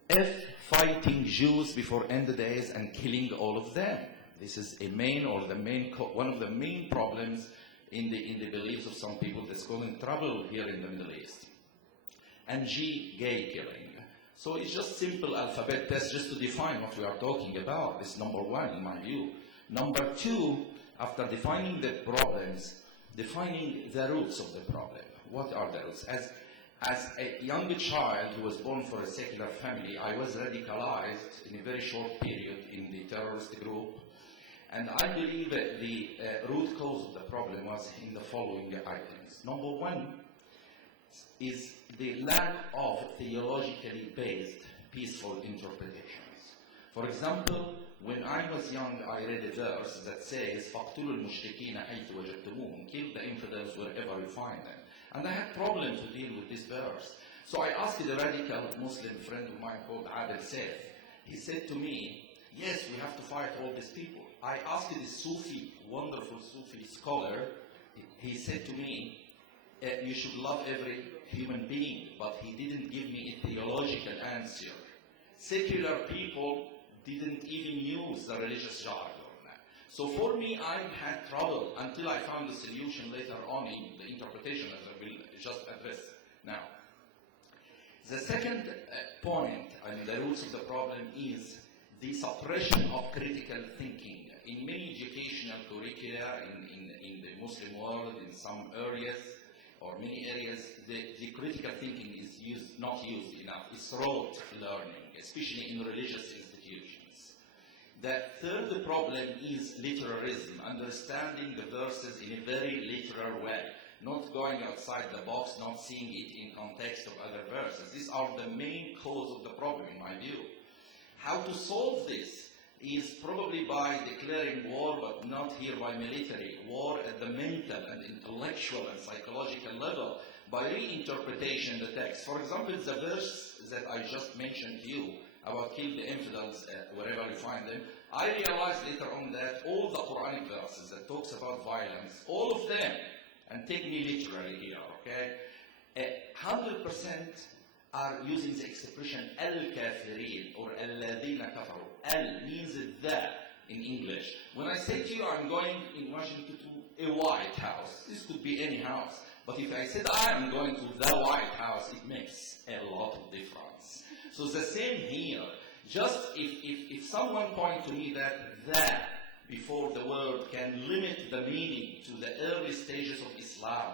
F, fighting Jews before end days and killing all of them. This is a one of the main problems in the beliefs of some people that's causing trouble here in the Middle East. And G, gay killing. So it's just simple alphabet test just to define what we are talking about. This is number one in my view. Number two, after defining the problems, defining the roots of the problem. What are the roots? As a young child who was born for a secular family, I was radicalized in a very short period in the terrorist group. And I believe that the root cause of the problem was in the following items. Number one is the lack of theologically based peaceful interpretations. For example, when I was young, I read a verse that says, فَاقْتُلُوا الْمُشْرِكِينَ حَيْثُ وَجَدْتُمُوهُمْ, kill the infidels wherever you find them. And I had problems to deal with this verse. So I asked a radical Muslim friend of mine called Adel Saif. He said to me, yes, we have to fight all these people. I asked this Sufi, wonderful Sufi scholar, he said to me, you should love every human being, but he didn't give me a theological answer. Secular people didn't even use the religious jargon. So for me, I had trouble until I found the solution later on in the interpretation, as I will just address now. The second point, and the roots of the problem, is the suppression of critical thinking. In many educational curricula in the Muslim world, in some areas, or many areas, the critical thinking is not used enough. It's rote learning, especially in religious institutions. The third problem is literalism, understanding the verses in a very literal way, not going outside the box, not seeing it in context of other verses. These are the main cause of the problem, in my view. How to solve this is probably by declaring war, but not here by military. War at the mental and intellectual and psychological level, by reinterpretation of the text. For example, the verse that I just mentioned to you about kill the infidels wherever you find them, I realized later on that all the Quranic verses that talks about violence, all of them, and take me literally here, okay, 100% are using the expression al-kafirin or al-ladina kafaru. Al means the in English. When I say to you I'm going in Washington to a White House, this could be any house, but if I said I am going to the White House, it makes a lot of difference. So the same here. Just if someone point to me that before the word can limit the meaning to the early stages of Islam,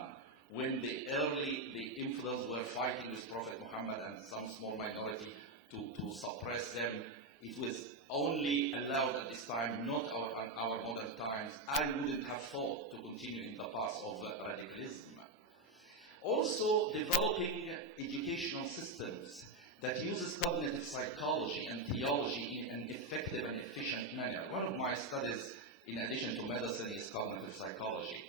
when the infidels were fighting with Prophet Muhammad and some small minority to suppress them, it was only allowed at this time, not our modern times. I wouldn't have thought to continue in the path of radicalism. Also, developing educational systems that uses cognitive psychology and theology in an effective and efficient manner. One of my studies, in addition to medicine, is cognitive psychology.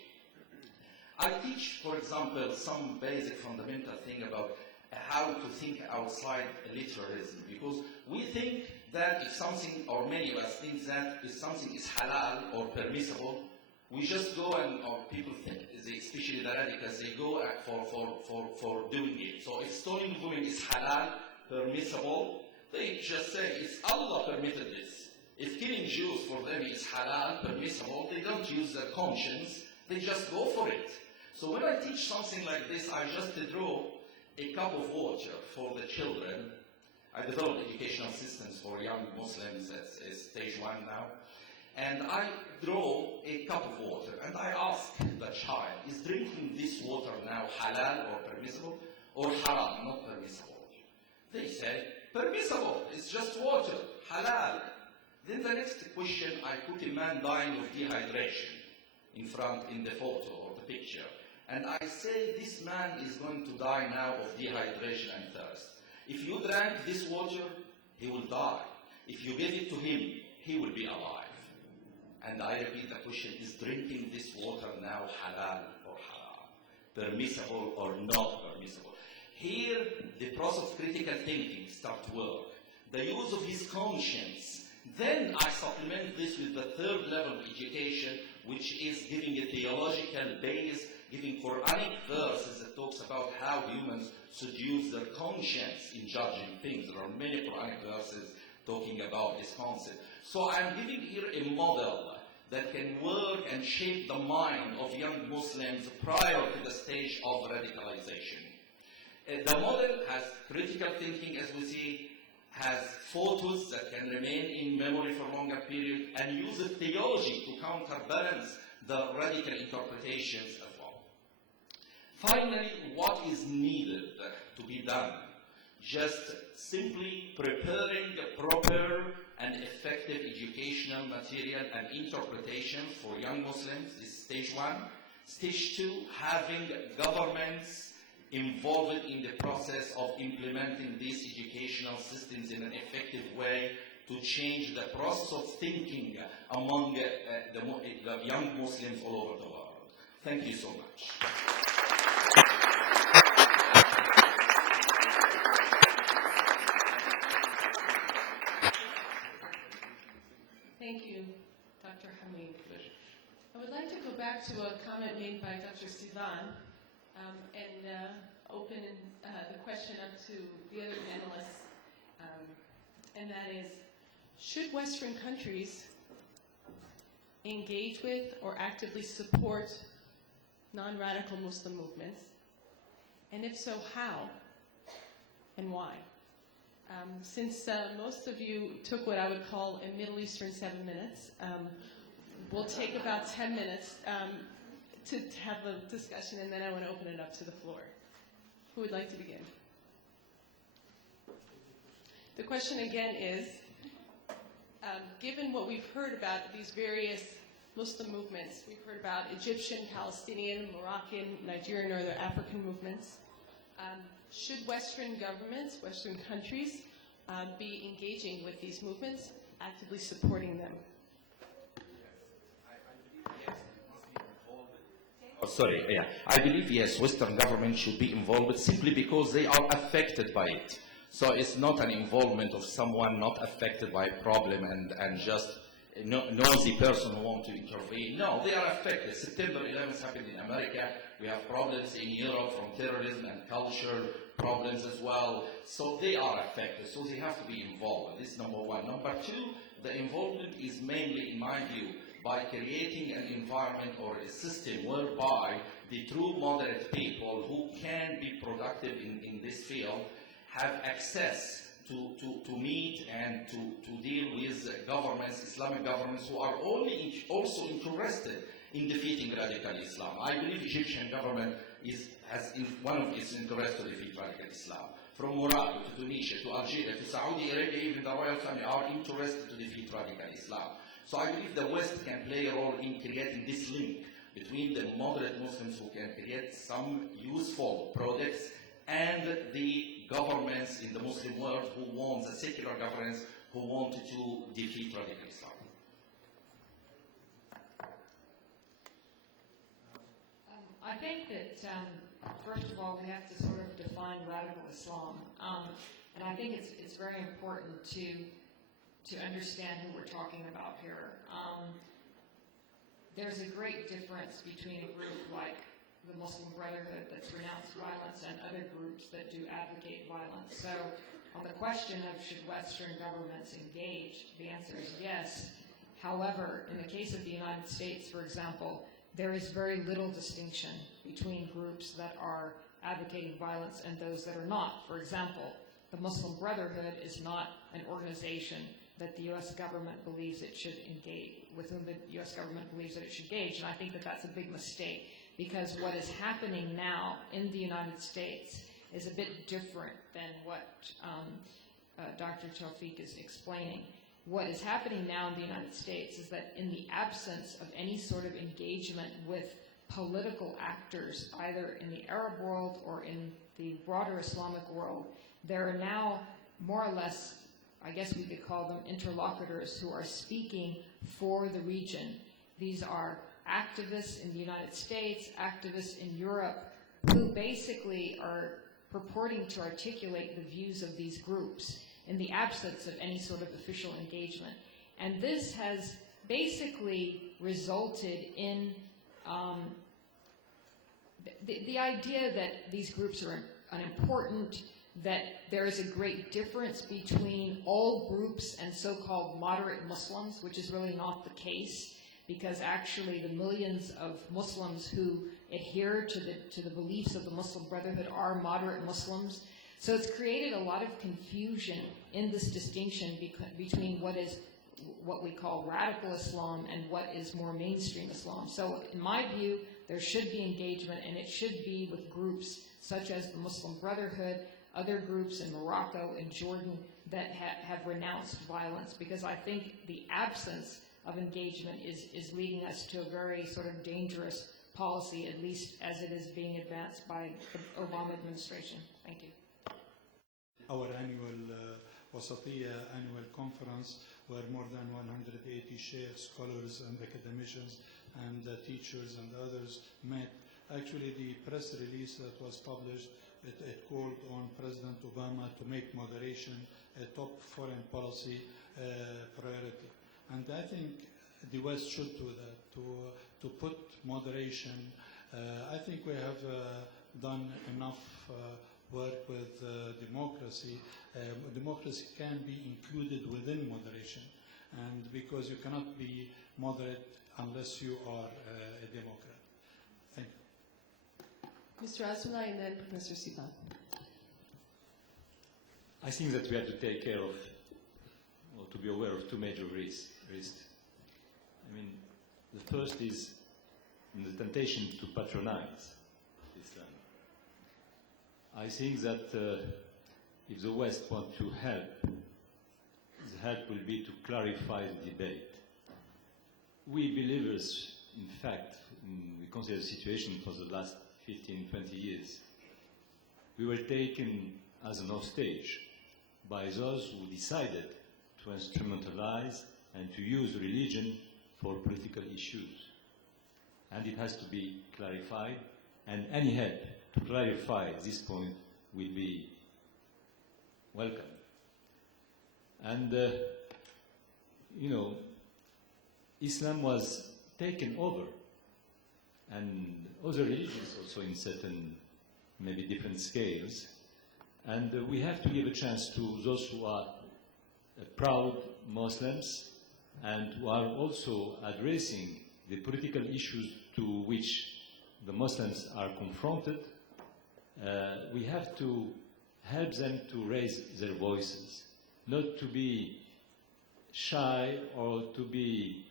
I teach, for example, some basic fundamental thing about how to think outside literalism, because we think that if something, or many of us think that if something is halal or permissible, we just go and, or people think, especially the radicals, they go for doing it. So if stoning women is halal, permissible, they just say, it's Allah permitted this. If killing Jews for them is halal, permissible, they don't use their conscience, they just go for it. So when I teach something like this, I just draw a cup of water for the children. I develop educational systems for young Muslims at stage 1 now. And I draw a cup of water and I ask the child, is drinking this water now halal or permissible, or haram, not permissible? They say, permissible, it's just water, halal. Then the next question, I put a man dying of dehydration in front in the photo or the picture. And I say, this man is going to die now of dehydration and thirst. If you drank this water, he will die. If you give it to him, he will be alive. And I repeat the question, is drinking this water now halal or haram? Permissible or not permissible? Here, the process of critical thinking starts to work. The use of his conscience. Then I supplement this with the third level of education, which is giving a theological base, giving Quranic verses that talks about how humans should use their conscience in judging things. There are many Quranic verses talking about this concept. So I'm giving here a model that can work and shape the mind of young Muslims prior to the stage of radicalization. The model has critical thinking, as we see, has photos that can remain in memory for a longer period, and uses theology to counterbalance the radical interpretations as well. Finally, what is needed to be done? Just simply preparing proper and effective educational material and interpretations for young Muslims. This is stage one. Stage two, having governments involved in the process of implementing these educational systems in an effective way to change the process of thinking among the young Muslims all over the world. Thank you so much. Thank you, Dr. Hamid. I would like to go back to a comment made by Dr. Sivan and open the question up to the other panelists, and that is, should Western countries engage with or actively support non-radical Muslim movements? And if so, how and why? Since most of you took what I would call a Middle Eastern 7 minutes, we'll take about 10 minutes to have a discussion, and then I want to open it up to the floor. Who would like to begin? The question again is, given what we've heard about these various Muslim movements, we've heard about Egyptian, Palestinian, Moroccan, Nigerian, or other African movements, should Western governments, Western countries, be engaging with these movements, actively supporting them? I believe, yes, Western government should be involved simply because they are affected by it. So it's not an involvement of someone not affected by a problem and just a nosy person who wants to intervene. No, they are affected. September 11th happened in America. We have problems in Europe from terrorism and culture problems as well. So they are affected. So they have to be involved. This is number one. Number two, the involvement is mainly, in my view, by creating an environment or a system whereby the true moderate people who can be productive in this field have access to meet and to deal with governments, Islamic governments, who are also interested in defeating radical Islam. I believe Egyptian government has one of its interests to defeat radical Islam. From Morocco to Tunisia to Algeria to Saudi Arabia, even the royal family are interested to defeat radical Islam. So I believe the West can play a role in creating this link between the moderate Muslims who can create some useful products and the governments in the Muslim world who want, the secular governments who want to defeat radical Islam. I think that, first of all, we have to sort of define radical Islam. And I think it's very important to understand who we're talking about here. There's a great difference between a group like the Muslim Brotherhood that's renounced violence and other groups that do advocate violence. So on the question of should Western governments engage, the answer is yes. However, in the case of the United States, for example, there is very little distinction between groups that are advocating violence and those that are not. For example, the Muslim Brotherhood is not an organization that the U.S. government believes it should engage, with whom the U.S. government believes that it should engage. And I think that that's a big mistake, because what is happening now in the United States is a bit different than what Dr. Tawfiq is explaining. What is happening now in the United States is that in the absence of any sort of engagement with political actors, either in the Arab world or in the broader Islamic world, there are now more or less, I guess we could call them interlocutors, who are speaking for the region. These are activists in the United States, activists in Europe, who basically are purporting to articulate the views of these groups in the absence of any sort of official engagement. And this has basically resulted in the idea that these groups are unimportant, that there is a great difference between all groups and so-called moderate Muslims, which is really not the case, because actually the millions of Muslims who adhere to the beliefs of the Muslim Brotherhood are moderate Muslims. So it's created a lot of confusion in this distinction between what we call radical Islam and what is more mainstream Islam. So in my view, there should be engagement, and it should be with groups such as the Muslim Brotherhood, other groups in Morocco and Jordan that have renounced violence, because I think the absence of engagement is leading us to a very sort of dangerous policy, at least as it is being advanced by the Obama administration. Thank you. Our annual Wasatiyya annual conference, where more than 180 sheikhs, scholars, and academicians, and teachers and others met. Actually, the press release that was published, it called on President Obama to make moderation a top foreign policy priority. And I think the West should do that, to put moderation. I think we have done enough work with democracy. Democracy can be included within moderation, and because you cannot be moderate unless you are a Democrat. Thank you. Mr. Azullah and then Professor Siban. I think that we have to take care of, or to be aware of, two major risks. I mean, the first is the temptation to patronize Islam. I think that if the West wants to help, the help will be to clarify the debate. We believers, in fact, we consider the situation for the last 15, 20 years. We were taken as an hostage by those who decided to instrumentalize and to use religion for political issues. And it has to be clarified, and any help to clarify this point will be welcome. And, you know, Islam was taken over, and other religions also in certain, maybe different scales. And we have to give a chance to those who are proud Muslims and who are also addressing the political issues to which the Muslims are confronted. We have to help them to raise their voices, not to be shy or to be,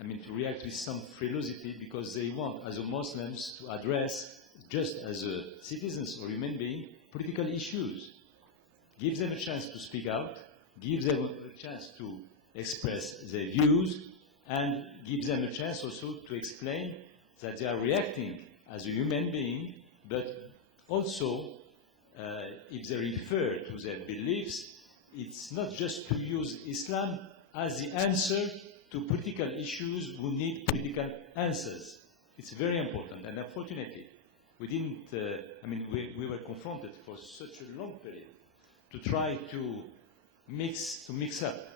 to react with some frilosity because they want, as a Muslims, to address, just as a citizens or human being, political issues. Give them a chance to speak out, give them a chance to express their views, and give them a chance also to explain that they are reacting as a human being, but also, if they refer to their beliefs, it's not just to use Islam as the answer to political issues who need political answers. It's very important, and unfortunately, we didn't, we were confronted for such a long period to try to mix up,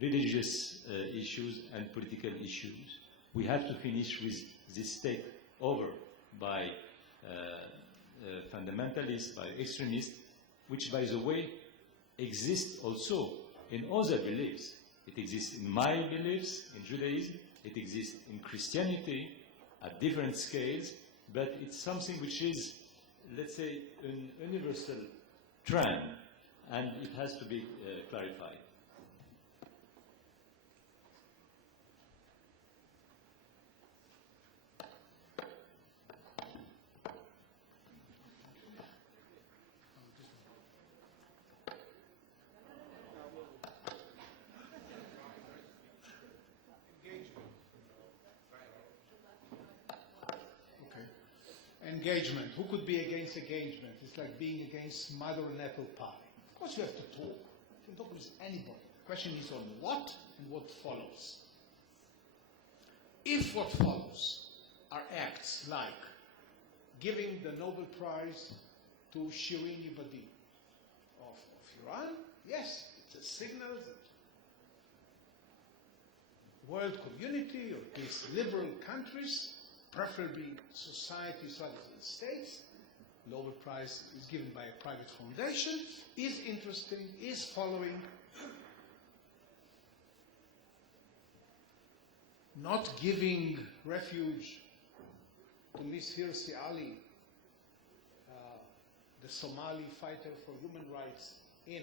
religious issues and political issues. We have to finish with this state over by fundamentalists, by extremists, which, by the way, exists also in other beliefs. It exists in my beliefs, in Judaism, it exists in Christianity at different scales, but it's something which is, let's say, an universal trend, and it has to be clarified. Engagement. Who could be against engagement? It's like being against mother and apple pie. Of course you have to talk. You can talk with anybody. The question is on what and what follows. If what follows are acts like giving the Nobel Prize to Shirin Ebadi of Iran. Yes, it's a signal that world community, or at least liberal countries, preferably societies rather than states, Nobel Prize is given by a private foundation, is interesting, is following. Not giving refuge to Miss Hirsi Ali, the Somali fighter for human rights in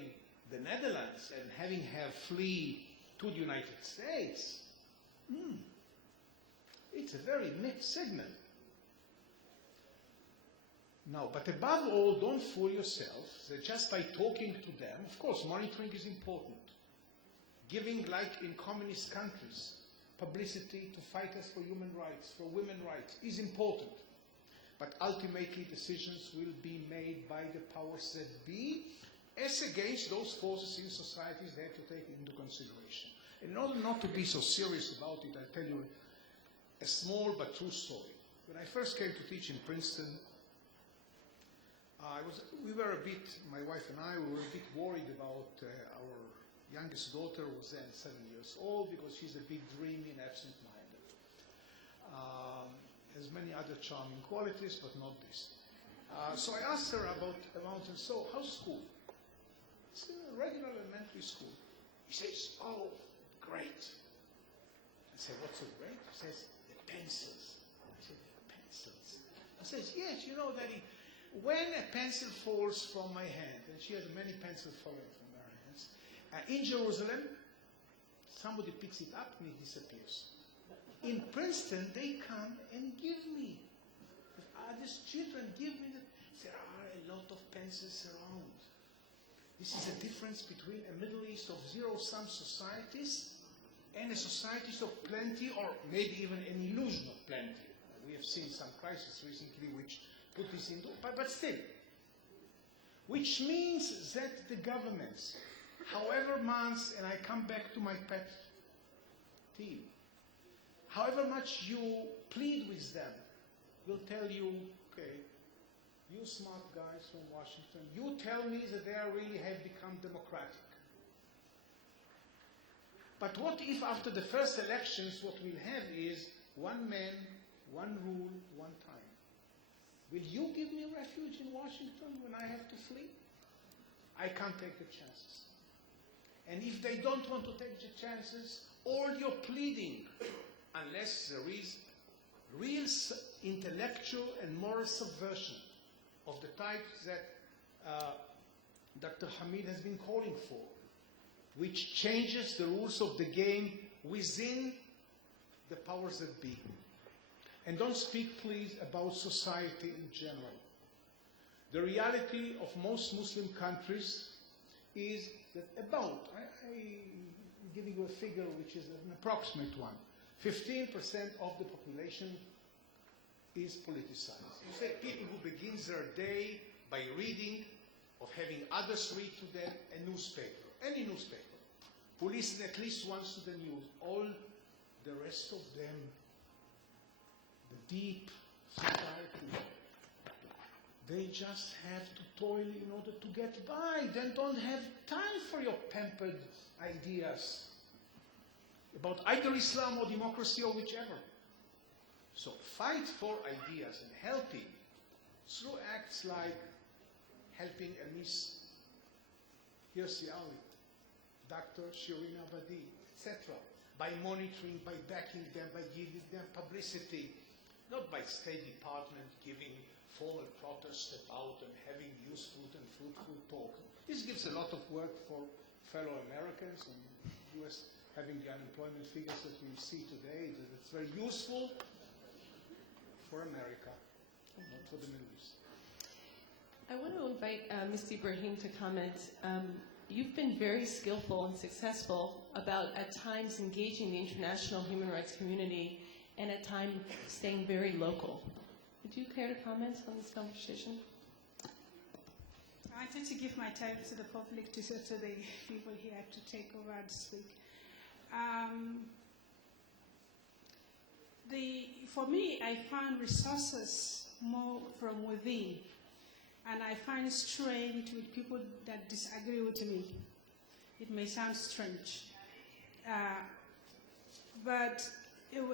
the Netherlands, and having her flee to the United States, it's a very mixed signal. Now, but above all, don't fool yourself that just by talking to them, of course, monitoring is important. Giving, like in communist countries, publicity to fighters for human rights, for women's rights, is important. But ultimately, decisions will be made by the powers that be, as against those forces in societies they have to take into consideration. And in order not to be so serious about it, I'll tell you a small but true story. When I first came to teach in Princeton, my wife and I, we were a bit worried about our youngest daughter, who was then 7 years old, because she's a bit dreamy and absent-minded. Has many other charming qualities, but not this. So I asked her about the mountain. So, how's school? It's a regular elementary school. He says, oh, great. I said, what's so great? He says, the pencils. I said, pencils? He says, yes, you know, Daddy, when a pencil falls from my hand, and she has many pencils falling from her hands, in Jerusalem, somebody picks it up and it disappears. In Princeton, they come and give me. These children give me. There are a lot of pencils around. This is a difference between a Middle East of zero-sum societies and a societies of plenty, or maybe even an illusion of plenty. We have seen some crises recently which put this into, but still. Which means that the governments, however much, and I come back to my pet team, however much you plead with them, will tell you, okay, you smart guys from Washington, you tell me that they really have become democratic. But what if after the first elections what we'll have is one man, one rule, one time? Will you give me refuge in Washington when I have to flee? I can't take the chances. And if they don't want to take the chances, all your pleading, unless there is real intellectual and moral subversion of the type that Dr. Hamid has been calling for, which changes the rules of the game within the powers that be. And don't speak, please, about society in general. The reality of most Muslim countries is that about, I'm giving you a figure which is an approximate one, 15% of the population is politicized. You say people who begin their day by reading, of having others read to them, a newspaper, any newspaper, who listen at least once to the news. All the rest of them, the deep society, they just have to toil in order to get by. They don't have time for your pampered ideas about either Islam or democracy or whichever. So fight for ideas and helping through acts like helping a Miss Hirsi Ali, Dr. Shirin Ebadi, etc. By monitoring, by backing them, by giving them publicity, not by State Department giving formal protest about and having useful and fruitful talk. This gives a lot of work for fellow Americans and US having the unemployment figures that we see today. That it's very useful for America, not for the Middle East. I want to invite Mr. Ibrahim to comment. You've been very skillful and successful about at times engaging the international human rights community and at times staying very local. Would you care to comment on this conversation? I wanted to give my time to the public, to the people here to take over and speak. For me, I found resources more from within. and I find strange with people that disagree with me. It may sound strange. But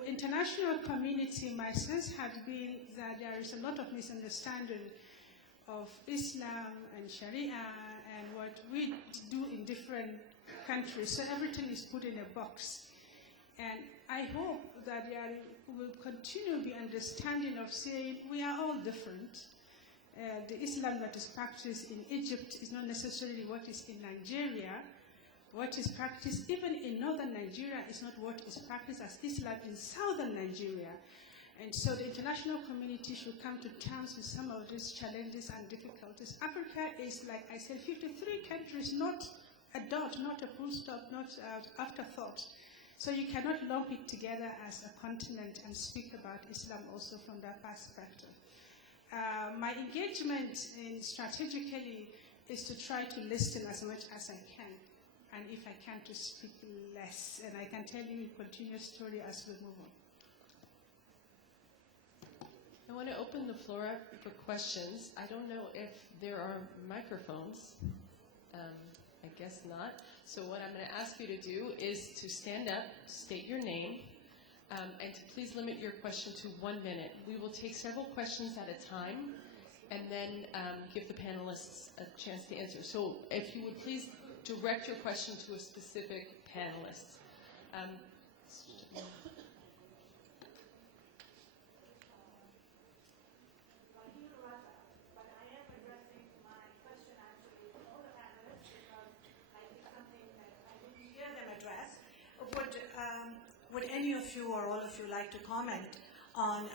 international community, my sense had been that there is a lot of misunderstanding of Islam and Sharia and what we do in different countries. So everything is put in a box. And I hope that there will continue to be understanding of saying we are all different. The Islam that is practiced in Egypt is not necessarily what is in Nigeria. What is practiced even in northern Nigeria is not what is practiced as Islam in southern Nigeria. And so the international community should come to terms with some of these challenges and difficulties. Africa is, like I said, 53 countries, not a dot, not a full stop, not afterthought. So you cannot lump it together as a continent and speak about Islam also from that perspective. My engagement in strategically is to try to listen as much as I can, and if I can, to speak less. And I can tell you a continuous story as we move on. I want to open the floor up for questions. I don't know if there are microphones. I guess not. So what I'm going to ask you to do is to stand up, state your name, and to please limit your question to 1 minute. We will take several questions at a time and then give the panelists a chance to answer. So if you would please direct your question to a specific panelist. Would any of you or all of you like to comment on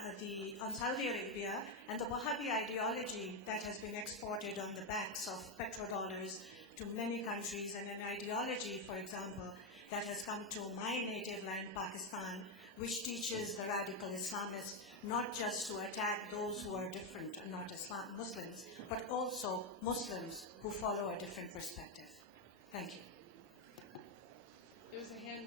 Saudi Arabia and the Wahhabi ideology that has been exported on the backs of petrodollars to many countries, and an ideology, for example, that has come to my native land, Pakistan, which teaches the radical Islamists not just to attack those who are different, not Muslims, but also Muslims who follow a different perspective. Thank you. There's a hand.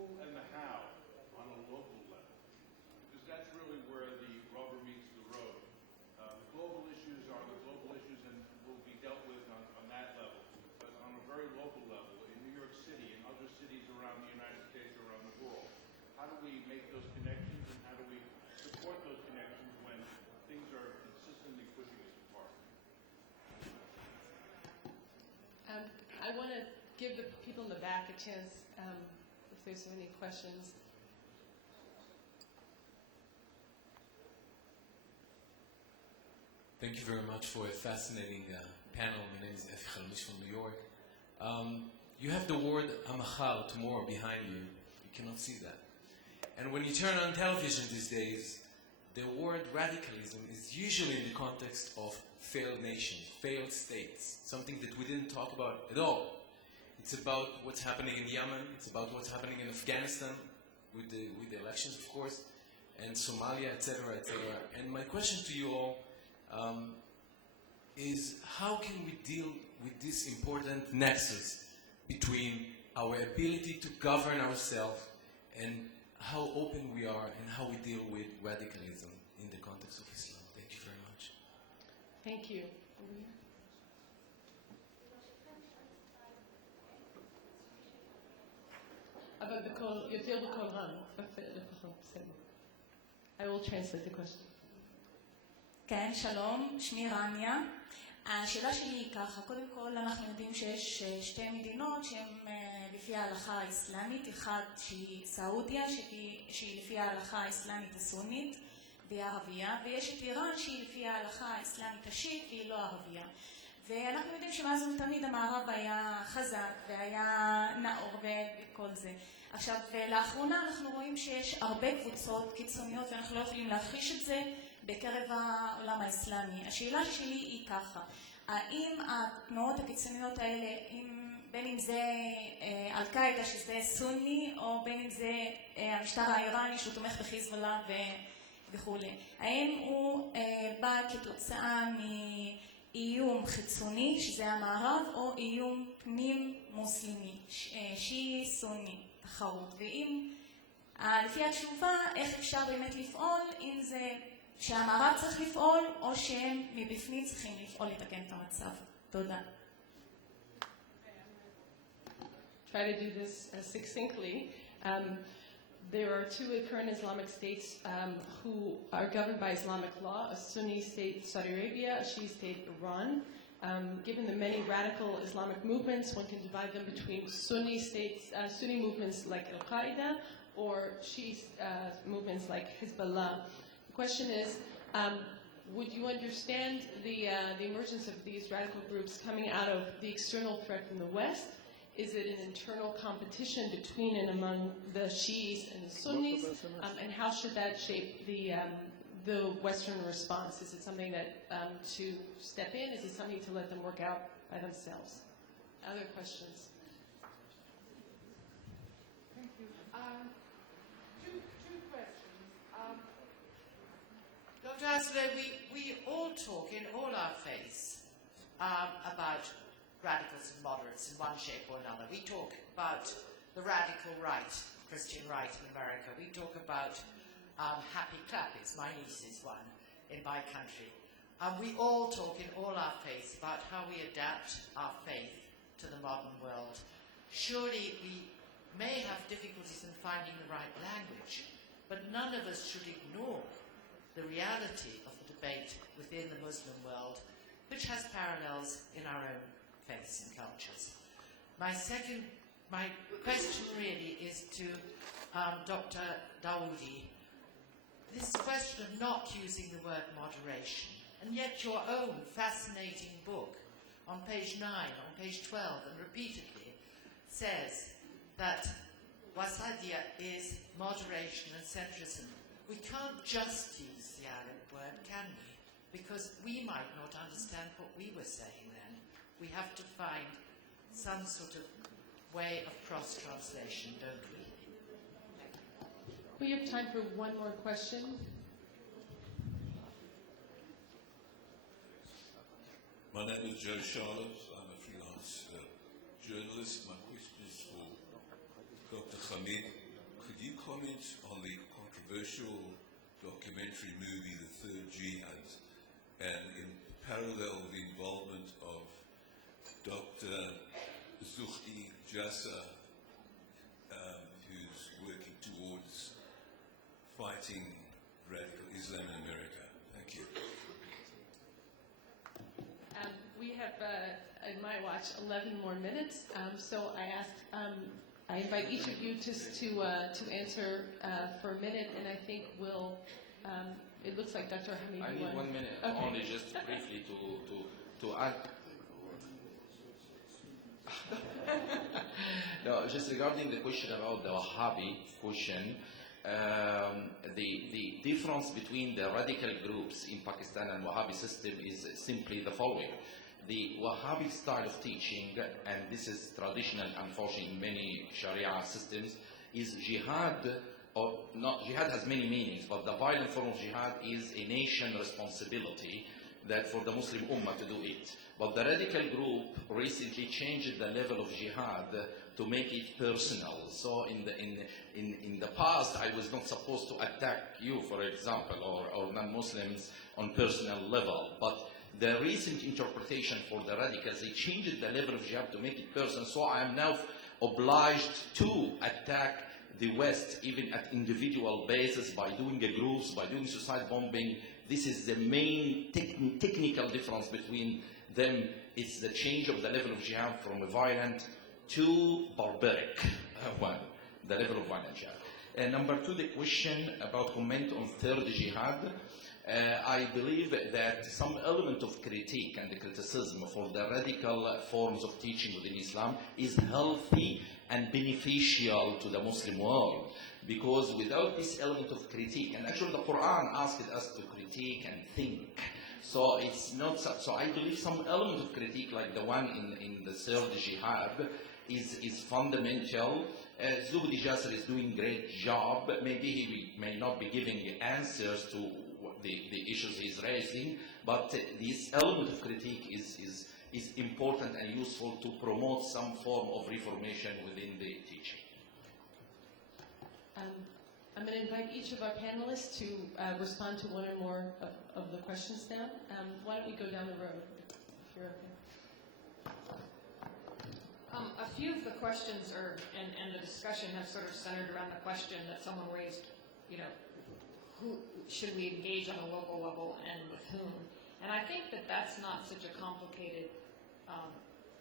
And the how on a local level, because that's really where the rubber meets the road. The global issues are the global issues and will be dealt with on that level, but on a very local level, in New York City and other cities around the United States, around the world, how do we make those connections and how do we support those connections when things are consistently pushing us apart? I want to give the people in the back a chance if there's any questions. Thank you very much for a fascinating panel. My name is Efi Khalmish from New York. You have the word Amachal, tomorrow, behind you. You cannot see that. And when you turn on television these days, the word radicalism is usually in the context of failed nations, failed states, something that we didn't talk about at all. It's about what's happening in Yemen, it's about what's happening in Afghanistan, with the elections, of course, and Somalia, etc., etc. And my question to you all is, how can we deal with this important nexus between our ability to govern ourselves and how open we are and how we deal with radicalism in the context of Islam? Thank you very much. Thank you. I will translate the question. כן, שלום, שמי רניה. השאלה שלי היא ככה, קודם כל אנחנו יודעים שיש שתי מדינות שהן לפי ההלכה האסלאמית, אחת שהיא סעודיה, שהיא לפי ההלכה האסלאמית הסונית והיא ערבייה, ויש את איראן שהיא לפי ההלכה האסלאמית השיעית והיא לא ערבייה. ואנחנו יודעים שמאז תמיד המערב היה חזק והיה נאור וכל זה. עכשיו, לאחרונה אנחנו רואים שיש הרבה קבוצות קיצוניות ואנחנו לא יכולים להכחיש את זה בקרב העולם האסלאמי. השאלה שלי היא ככה, האם התנועות הקיצוניות האלה, בין אם זה אל-קאעידה שזה סוני, או בין אם זה המשטר האיראני שהוא תומך בחיזבאללה וכו', האם הוא בא כתוצאה איום חיצוני, שזה המערב, או איום פנים מוסלמי, שיעי סוני, תחרות. ואם, לפי התשובה, איך אפשר באמת לפעול, אם זה שהמערב צריך לפעול, או שהם מבפנים צריכים לפעול לתקן את המצב. תודה. Try to do this succinctly. There are two current Islamic states who are governed by Islamic law, a Sunni state, Saudi Arabia, a Shia state, Iran. Given the many radical Islamic movements, one can divide them between Sunni states, Sunni movements like Al-Qaeda, or Shia movements like Hezbollah. The question is, would you understand the emergence of these radical groups coming out of the external threat from the West? Is it an internal competition between and among the Shiis and the Sunnis? And how should that shape the Western response? Is it something that to step in? Is it something to let them work out by themselves? Other questions? Thank you. Two questions. Dr. Asler, we all talk in all our faiths about radicals and moderates in one shape or another. We talk about the radical right, Christian right in America. We talk about happy clappies. My niece is one in my country. We all talk in all our faiths about how we adapt our faith to the modern world. Surely we may have difficulties in finding the right language, but none of us should ignore the reality of the debate within the Muslim world, which has parallels in our own faiths and cultures. My question really is to Dr. Dawoodi. This question of not using the word moderation, and yet your own fascinating book on page 9, on page 12, and repeatedly says that wasatiyya is moderation and centrism. We can't just use the Arab word, can we? Because we might not understand what we were saying then. We have to find some sort of way of cross-translation, don't we? We have time for one more question. My name is Joe Charlotte. I'm a freelance journalist. My question is for Dr. Hamid. Could you comment on the controversial documentary movie, The Third Jihad, and in parallel the involvement of Dr. Zuhdi Jassa, who's working towards fighting radical Islam in America? Thank you. We have, in my watch, 11 more minutes. So I invite each of you to answer for a minute, and I think we'll. It looks like Dr. Hamid. I need 1 minute okay. only, just briefly to add. No, just regarding the question about the Wahhabi question, the difference between the radical groups in Pakistan and Wahhabi system is simply the following. The Wahhabi style of teaching, and this is traditional, unfortunately, in many Sharia systems, is jihad, or not, jihad has many meanings, but the violent form of jihad is a nation responsibility that for the Muslim Ummah to do it. But the radical group recently changed the level of jihad to make it personal. So in the past, I was not supposed to attack you, for example, or non-Muslims on personal level. But the recent interpretation for the radicals, they changed the level of jihad to make it personal. So I am now obliged to attack the West, even at individual basis, by doing groups, by doing suicide bombing. This is the main technical difference between them. It's the change of the level of jihad from a violent to barbaric one, the level of violent jihad. Number two, the question about comment on third jihad. I believe that some element of critique and the criticism for the radical forms of teaching within Islam is healthy and beneficial to the Muslim world. Because without this element of critique, and actually the Quran asked us to critique and think. So it's not so I believe some element of critique like the one in the third jihad is fundamental. Zuhdi Jasser is doing a great job. Maybe he may not be giving answers to the issues he's raising, But this element of critique is important and useful to promote some form of reformation within the teaching. I'm going to invite each of our panelists to respond to one or more of the questions now. Why don't we go down the road, if you're okay? A few of the questions and the discussion have sort of centered around the question that someone raised, who should we engage on a local level and with whom? And I think that that's not such a complicated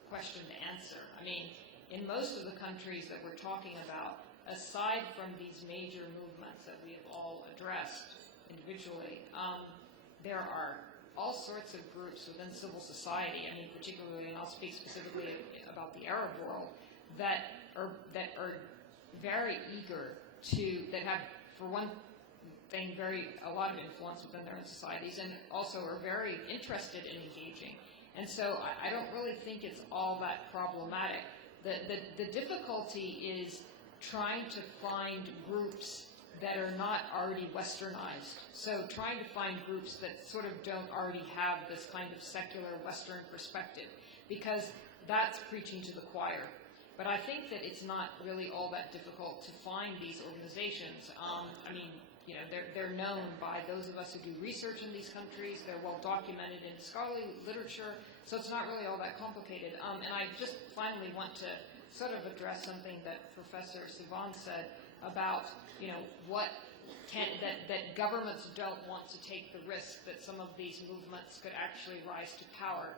question to answer. I mean, in most of the countries that we're talking about, aside from these major movements that we have all addressed individually, there are all sorts of groups within civil society, I mean particularly, and I'll speak specifically about the Arab world, that are very eager that have, for one thing, a lot of influence within their own societies, and also are very interested in engaging. And so I don't really think it's all that problematic. The difficulty is trying to find groups that are not already westernized. So trying to find groups that sort of don't already have this kind of secular Western perspective, because that's preaching to the choir. But I think that it's not really all that difficult to find these organizations. I mean, they're known by those of us who do research in these countries. They're well documented in scholarly literature, so it's not really all that complicated. And I just finally want to sort of address something that Professor Sivan said about, that governments don't want to take the risk that some of these movements could actually rise to power.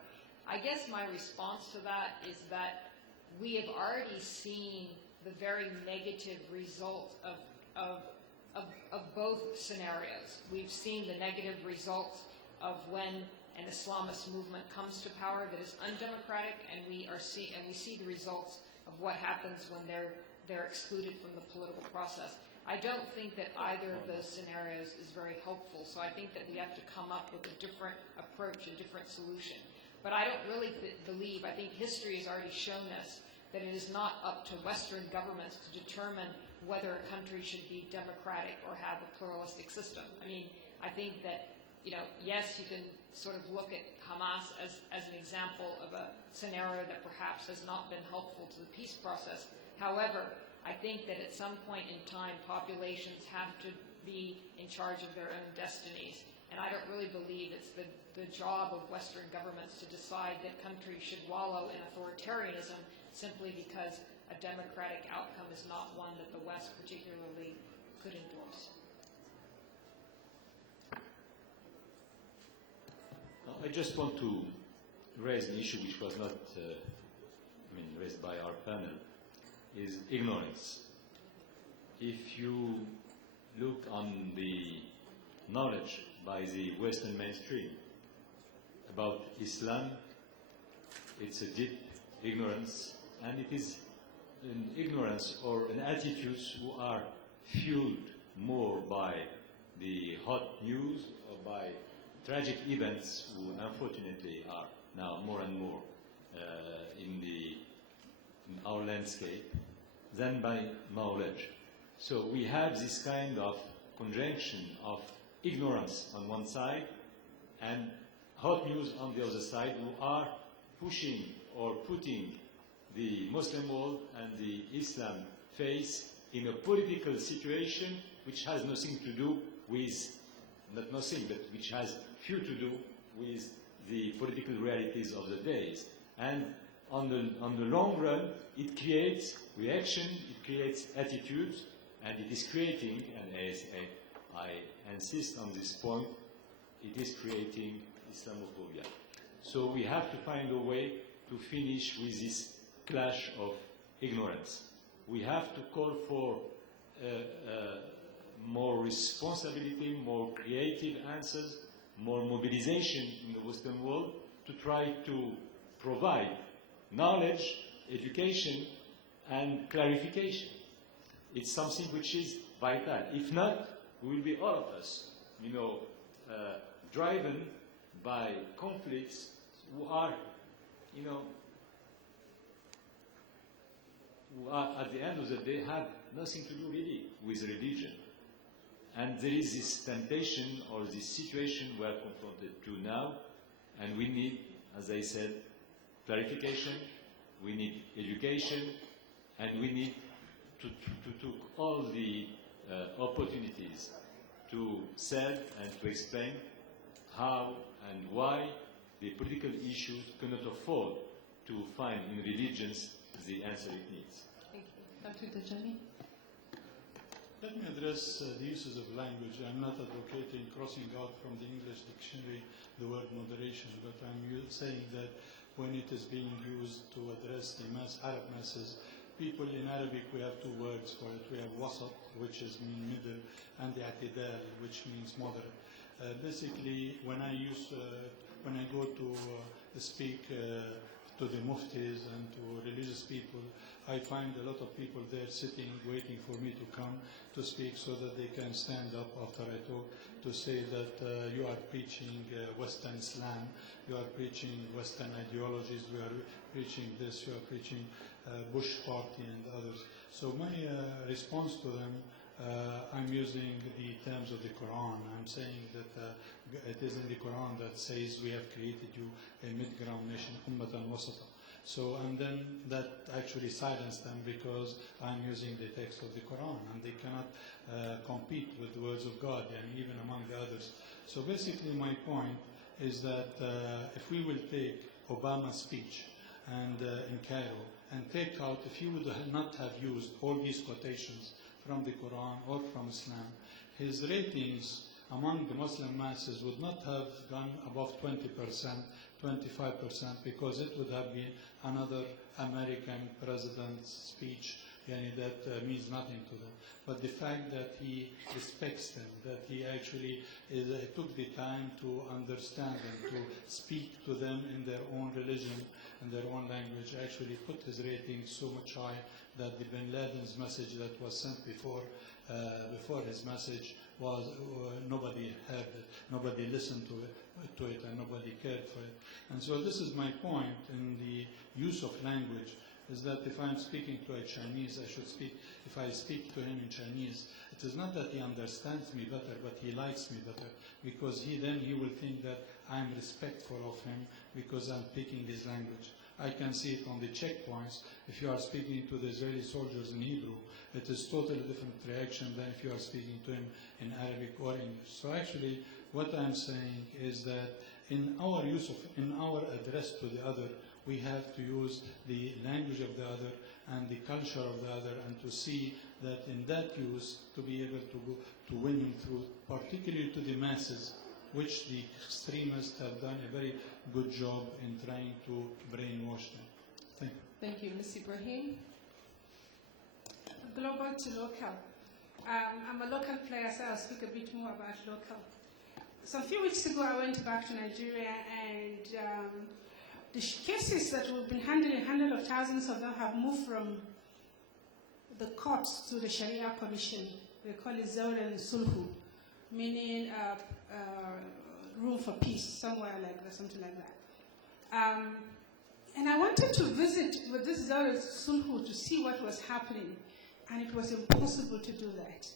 I guess my response to that is that we have already seen the very negative result of both scenarios. We've seen the negative result of when an Islamist movement comes to power that is undemocratic, and we see the results of what happens when they're excluded from the political process. I don't think that either of those scenarios is very helpful, so I think that we have to come up with a different approach, a different solution. But I don't really believe, I think history has already shown us that it is not up to Western governments to determine whether a country should be democratic or have a pluralistic system. I mean, I think that, yes, you can sort of look at Hamas as an example of a scenario that perhaps has not been helpful to the peace process. However, I think that at some point in time, populations have to be in charge of their own destinies. And I don't really believe it's the job of Western governments to decide that countries should wallow in authoritarianism simply because a democratic outcome is not one that the West particularly could endorse. I just want to raise an issue which was not raised by our panel, is ignorance. If you look on the knowledge by the Western mainstream about Islam, it's a deep ignorance, and it is an ignorance or an attitudes who are fueled more by the hot news or by tragic events who unfortunately are now more and more in our landscape than by knowledge. So we have this kind of conjunction of ignorance on one side and hot news on the other side, who are pushing or putting the Muslim world and the Islam faith in a political situation which has nothing to do with, not nothing, but which has few to do with the political realities of the days. And on the long run, it creates reaction, it creates attitudes, and it is creating, and as I insist on this point, it is creating Islamophobia. So we have to find a way to finish with this clash of ignorance. We have to call for more responsibility, more creative answers, more mobilization in the Western world to try to provide knowledge, education, and clarification. It's something which is vital. If not, we will be all of us, driven by conflicts who are, who are, at the end of the day, have nothing to do really with religion. And there is this temptation or this situation we are confronted to now, and we need, as I said, clarification, we need education, and we need to take all the opportunities to say and to explain how and why the political issues cannot afford to find in religions the answer it needs. Thank you. Dr. Dajani? Let me address the uses of language. I'm not advocating crossing out from the English dictionary the word moderation, but I'm saying that when it is being used to address the Arab masses, people in Arabic, we have two words for it. We have wasat, which is mean middle, and the atidal, which means moderate. Basically, when I go to speak to the muftis and to religious people, I find a lot of people there sitting, waiting for me to come to speak so that they can stand up after I talk to say that you are preaching Western Islam, you are preaching Western ideologies, you are preaching this, you are preaching Bush Party and others. So my response to them, I'm using the terms of the Quran. I'm saying that it is in the Quran that says we have created you a mid-ground nation, ummatan wasata. So, and then that actually silenced them because I'm using the text of the Quran, and they cannot compete with the words of God, and even among the others. So basically my point is that if we will take Obama's speech and in Cairo and take out, if he would not have used all these quotations from the Quran or from Islam, his ratings among the Muslim masses would not have gone above 20%, 25%, because it would have been another American president's speech that means nothing to them. But the fact that he respects them, that he actually took the time to understand them, to speak to them in their own religion, in their own language, actually put his rating so much high that the Bin Laden's message that was sent before his message was nobody heard it, nobody listened to it, and nobody cared for it. And so this is my point in the use of language, is that if I'm speaking to a Chinese, if I speak to him in Chinese, it is not that he understands me better, but he likes me better, because then he will think that I'm respectful of him because I'm speaking his language. I can see it on the checkpoints. If you are speaking to the Israeli soldiers in Hebrew, it is totally different reaction than if you are speaking to him in Arabic or English. So actually, what I'm saying is that in our address to the other, we have to use the language of the other and the culture of the other, and to see that in that use, to be able to win him through, particularly to the masses, which the extremists have done a very good job in trying to brainwash them. Thank you. Thank you. Ms. Ibrahim? Global to local. I'm a local player, so I'll speak a bit more about local. So a few weeks ago, I went back to Nigeria, and the cases that we've been handling, hundreds of thousands of them, have moved from the courts to the Sharia Commission. They call it Zawran Sulhu, meaning room for peace, somewhere like that, something like that. And I wanted to visit with this Zawran Sulhu to see what was happening, and it was impossible to do that.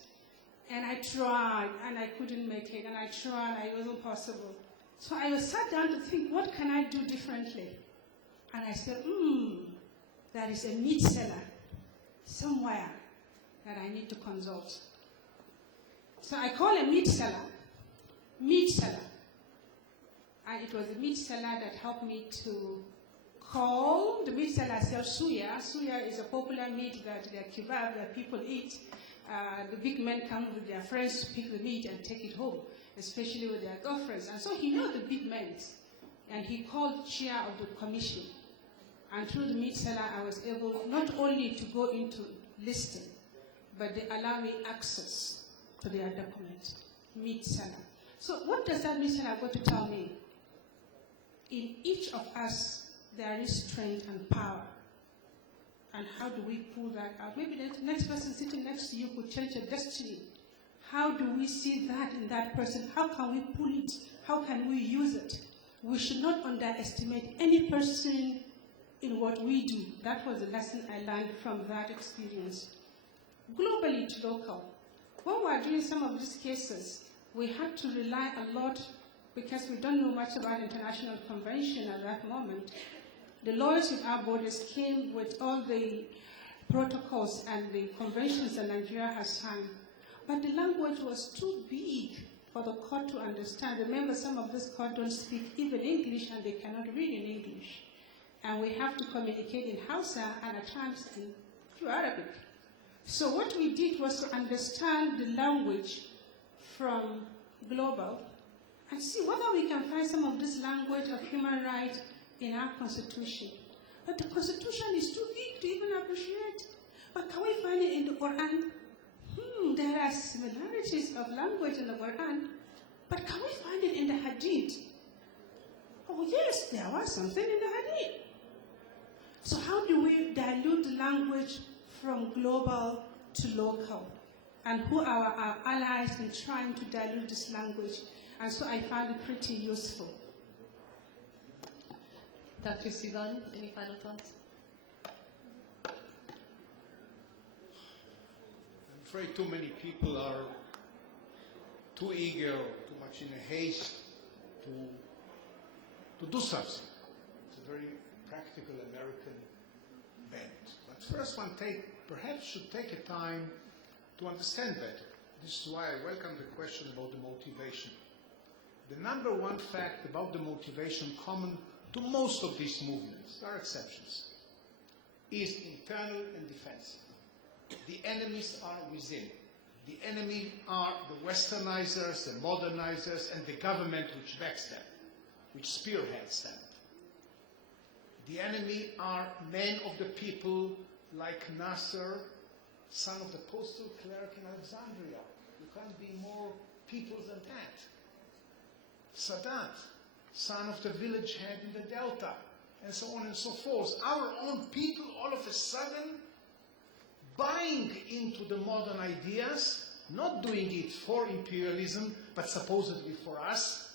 And I tried, and I couldn't make it, and I tried, and it wasn't possible. So I sat down to think, what can I do differently? And I said, there is a meat seller somewhere that I need to consult. So I called a meat seller. And it was the meat seller that helped me to call. The meat seller sells suya. Suya is a popular meat that the kebab that people eat. The big men come with their friends to pick the meat and take it home, especially with their girlfriends. And so he knew the big men, and he called chair of the commission. And through the meat seller, I was able not only to go into listing, but they allow me access to their document, meat seller. So what does that meat seller got to tell me? In each of us, there is strength and power. And how do we pull that out? Maybe the next person sitting next to you could change your destiny. How do we see that in that person? How can we pull it? How can we use it? We should not underestimate any person in what we do. That was the lesson I learned from that experience. Globally to local, when we are doing some of these cases, we had to rely a lot, because we don't know much about international convention at that moment. The lawyers without borders came with all the protocols and the conventions that Nigeria has signed. But the language was too big for the court to understand. Remember, some of this court don't speak even English, and they cannot read in English. And we have to communicate in Hausa and at times in Arabic. So what we did was to understand the language from global and see whether we can find some of this language of human rights in our constitution. But the constitution is too big to even appreciate. But can we find it in the Quran? There are similarities of language in the Quran, but can we find it in the Hadith? Oh yes, there was something in the Hadith. So how do we dilute the language from global to local? And who are our allies in trying to dilute this language? And so I found it pretty useful. Dr. Sivan, any final thoughts? I'm afraid too many people are too eager, too much in a haste to do something. It's a very practical American bent. But first one perhaps should take a time to understand better. This is why I welcome the question about the motivation. The number one fact about the motivation common to most of these movements, there are exceptions, is internal and defensive. The enemies are within. The enemy are the westernizers, the modernizers, and the government which backs them, which spearheads them. The enemy are men of the people like Nasser, son of the postal clerk in Alexandria. You can't be more people than that. Sadat, son of the village head in the Delta, and so on and so forth. Our own people all of a sudden buying into the modern ideas, not doing it for imperialism, but supposedly for us,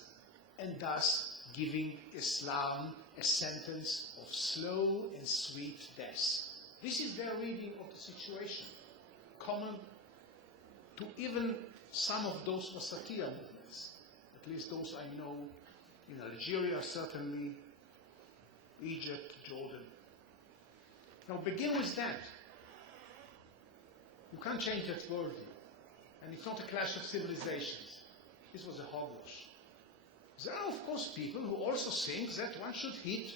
and thus giving Islam a sentence of slow and sweet death. This is their reading of the situation, common to even some of those Wasatiyah movements, at least those I know in Algeria, certainly, Egypt, Jordan. Now begin with that. You can't change that worldview. And it's not a clash of civilizations. This was a hogwash. There are, of course, people who also think that one should hit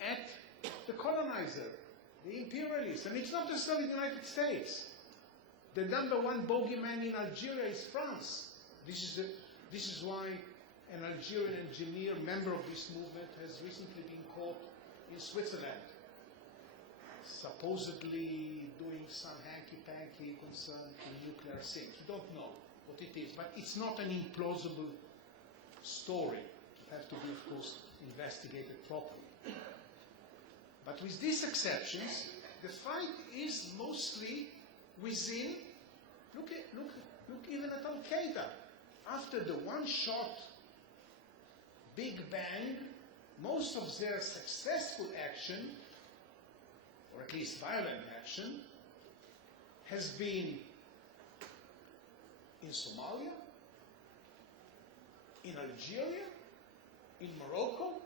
at the colonizer, the imperialist. And it's not necessarily the United States. The number one bogeyman in Algeria is France. This is why an Algerian engineer, member of this movement, has recently been caught in Switzerland, supposedly doing some hanky-panky concern to nuclear things. We don't know what it is, but it's not an implausible story. It has to be, of course, investigated properly. But with these exceptions, the fight is mostly within. Look even at Al-Qaeda. After the one-shot Big Bang, most of their successful action, or at least violent action, has been in Somalia, in Algeria, in Morocco.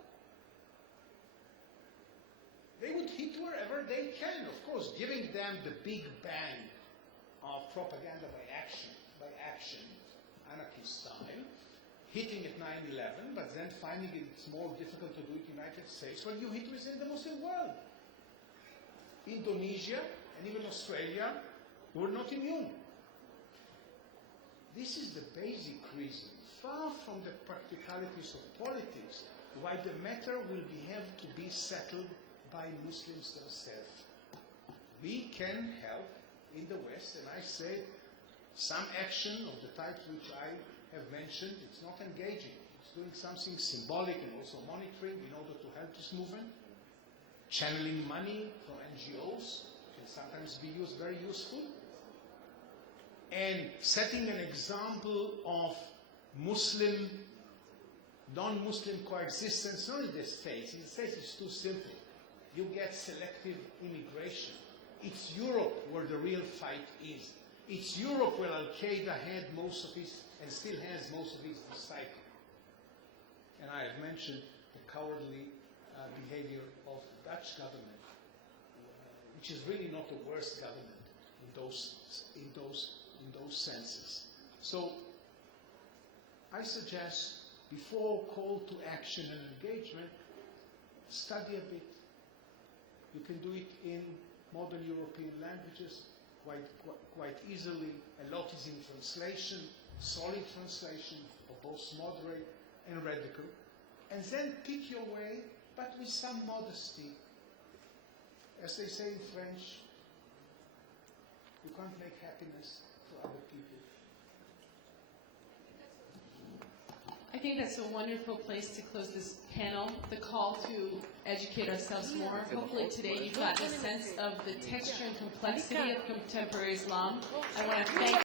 They would hit wherever they can, of course, giving them the big bang of propaganda by action, anarchist style, hitting at 9/11, but then finding it's more difficult to do it in the United States. Well, you hit within the Muslim world. Indonesia and even Australia were not immune. This is the basic reason, far from the practicalities of politics, why the matter will have to be settled by Muslims themselves. We can help in the West, and I say some action of the type which I have mentioned, it's not engaging. It's doing something symbolic and also monitoring in order to help this movement. Channeling money from NGOs can sometimes be very useful. And setting an example of Muslim, non-Muslim coexistence, not in the States. In the States it's too simple. You get selective immigration. It's Europe where the real fight is. It's Europe where Al-Qaeda had most of its, and still has most of its disciples. And I have mentioned the cowardly behavior of the Dutch government, which is really not the worst government in those senses. So I suggest, before call to action and engagement, study a bit. You can do it in modern European languages quite easily. A lot is in translation, solid translation of both moderate and radical. And then pick your way, but with some modesty. As they say in French, you can't make happiness for other people. I think that's a wonderful place to close this panel, the call to educate ourselves more. Hopefully today you've gotten a sense of the texture and complexity of contemporary Islam. I want to thank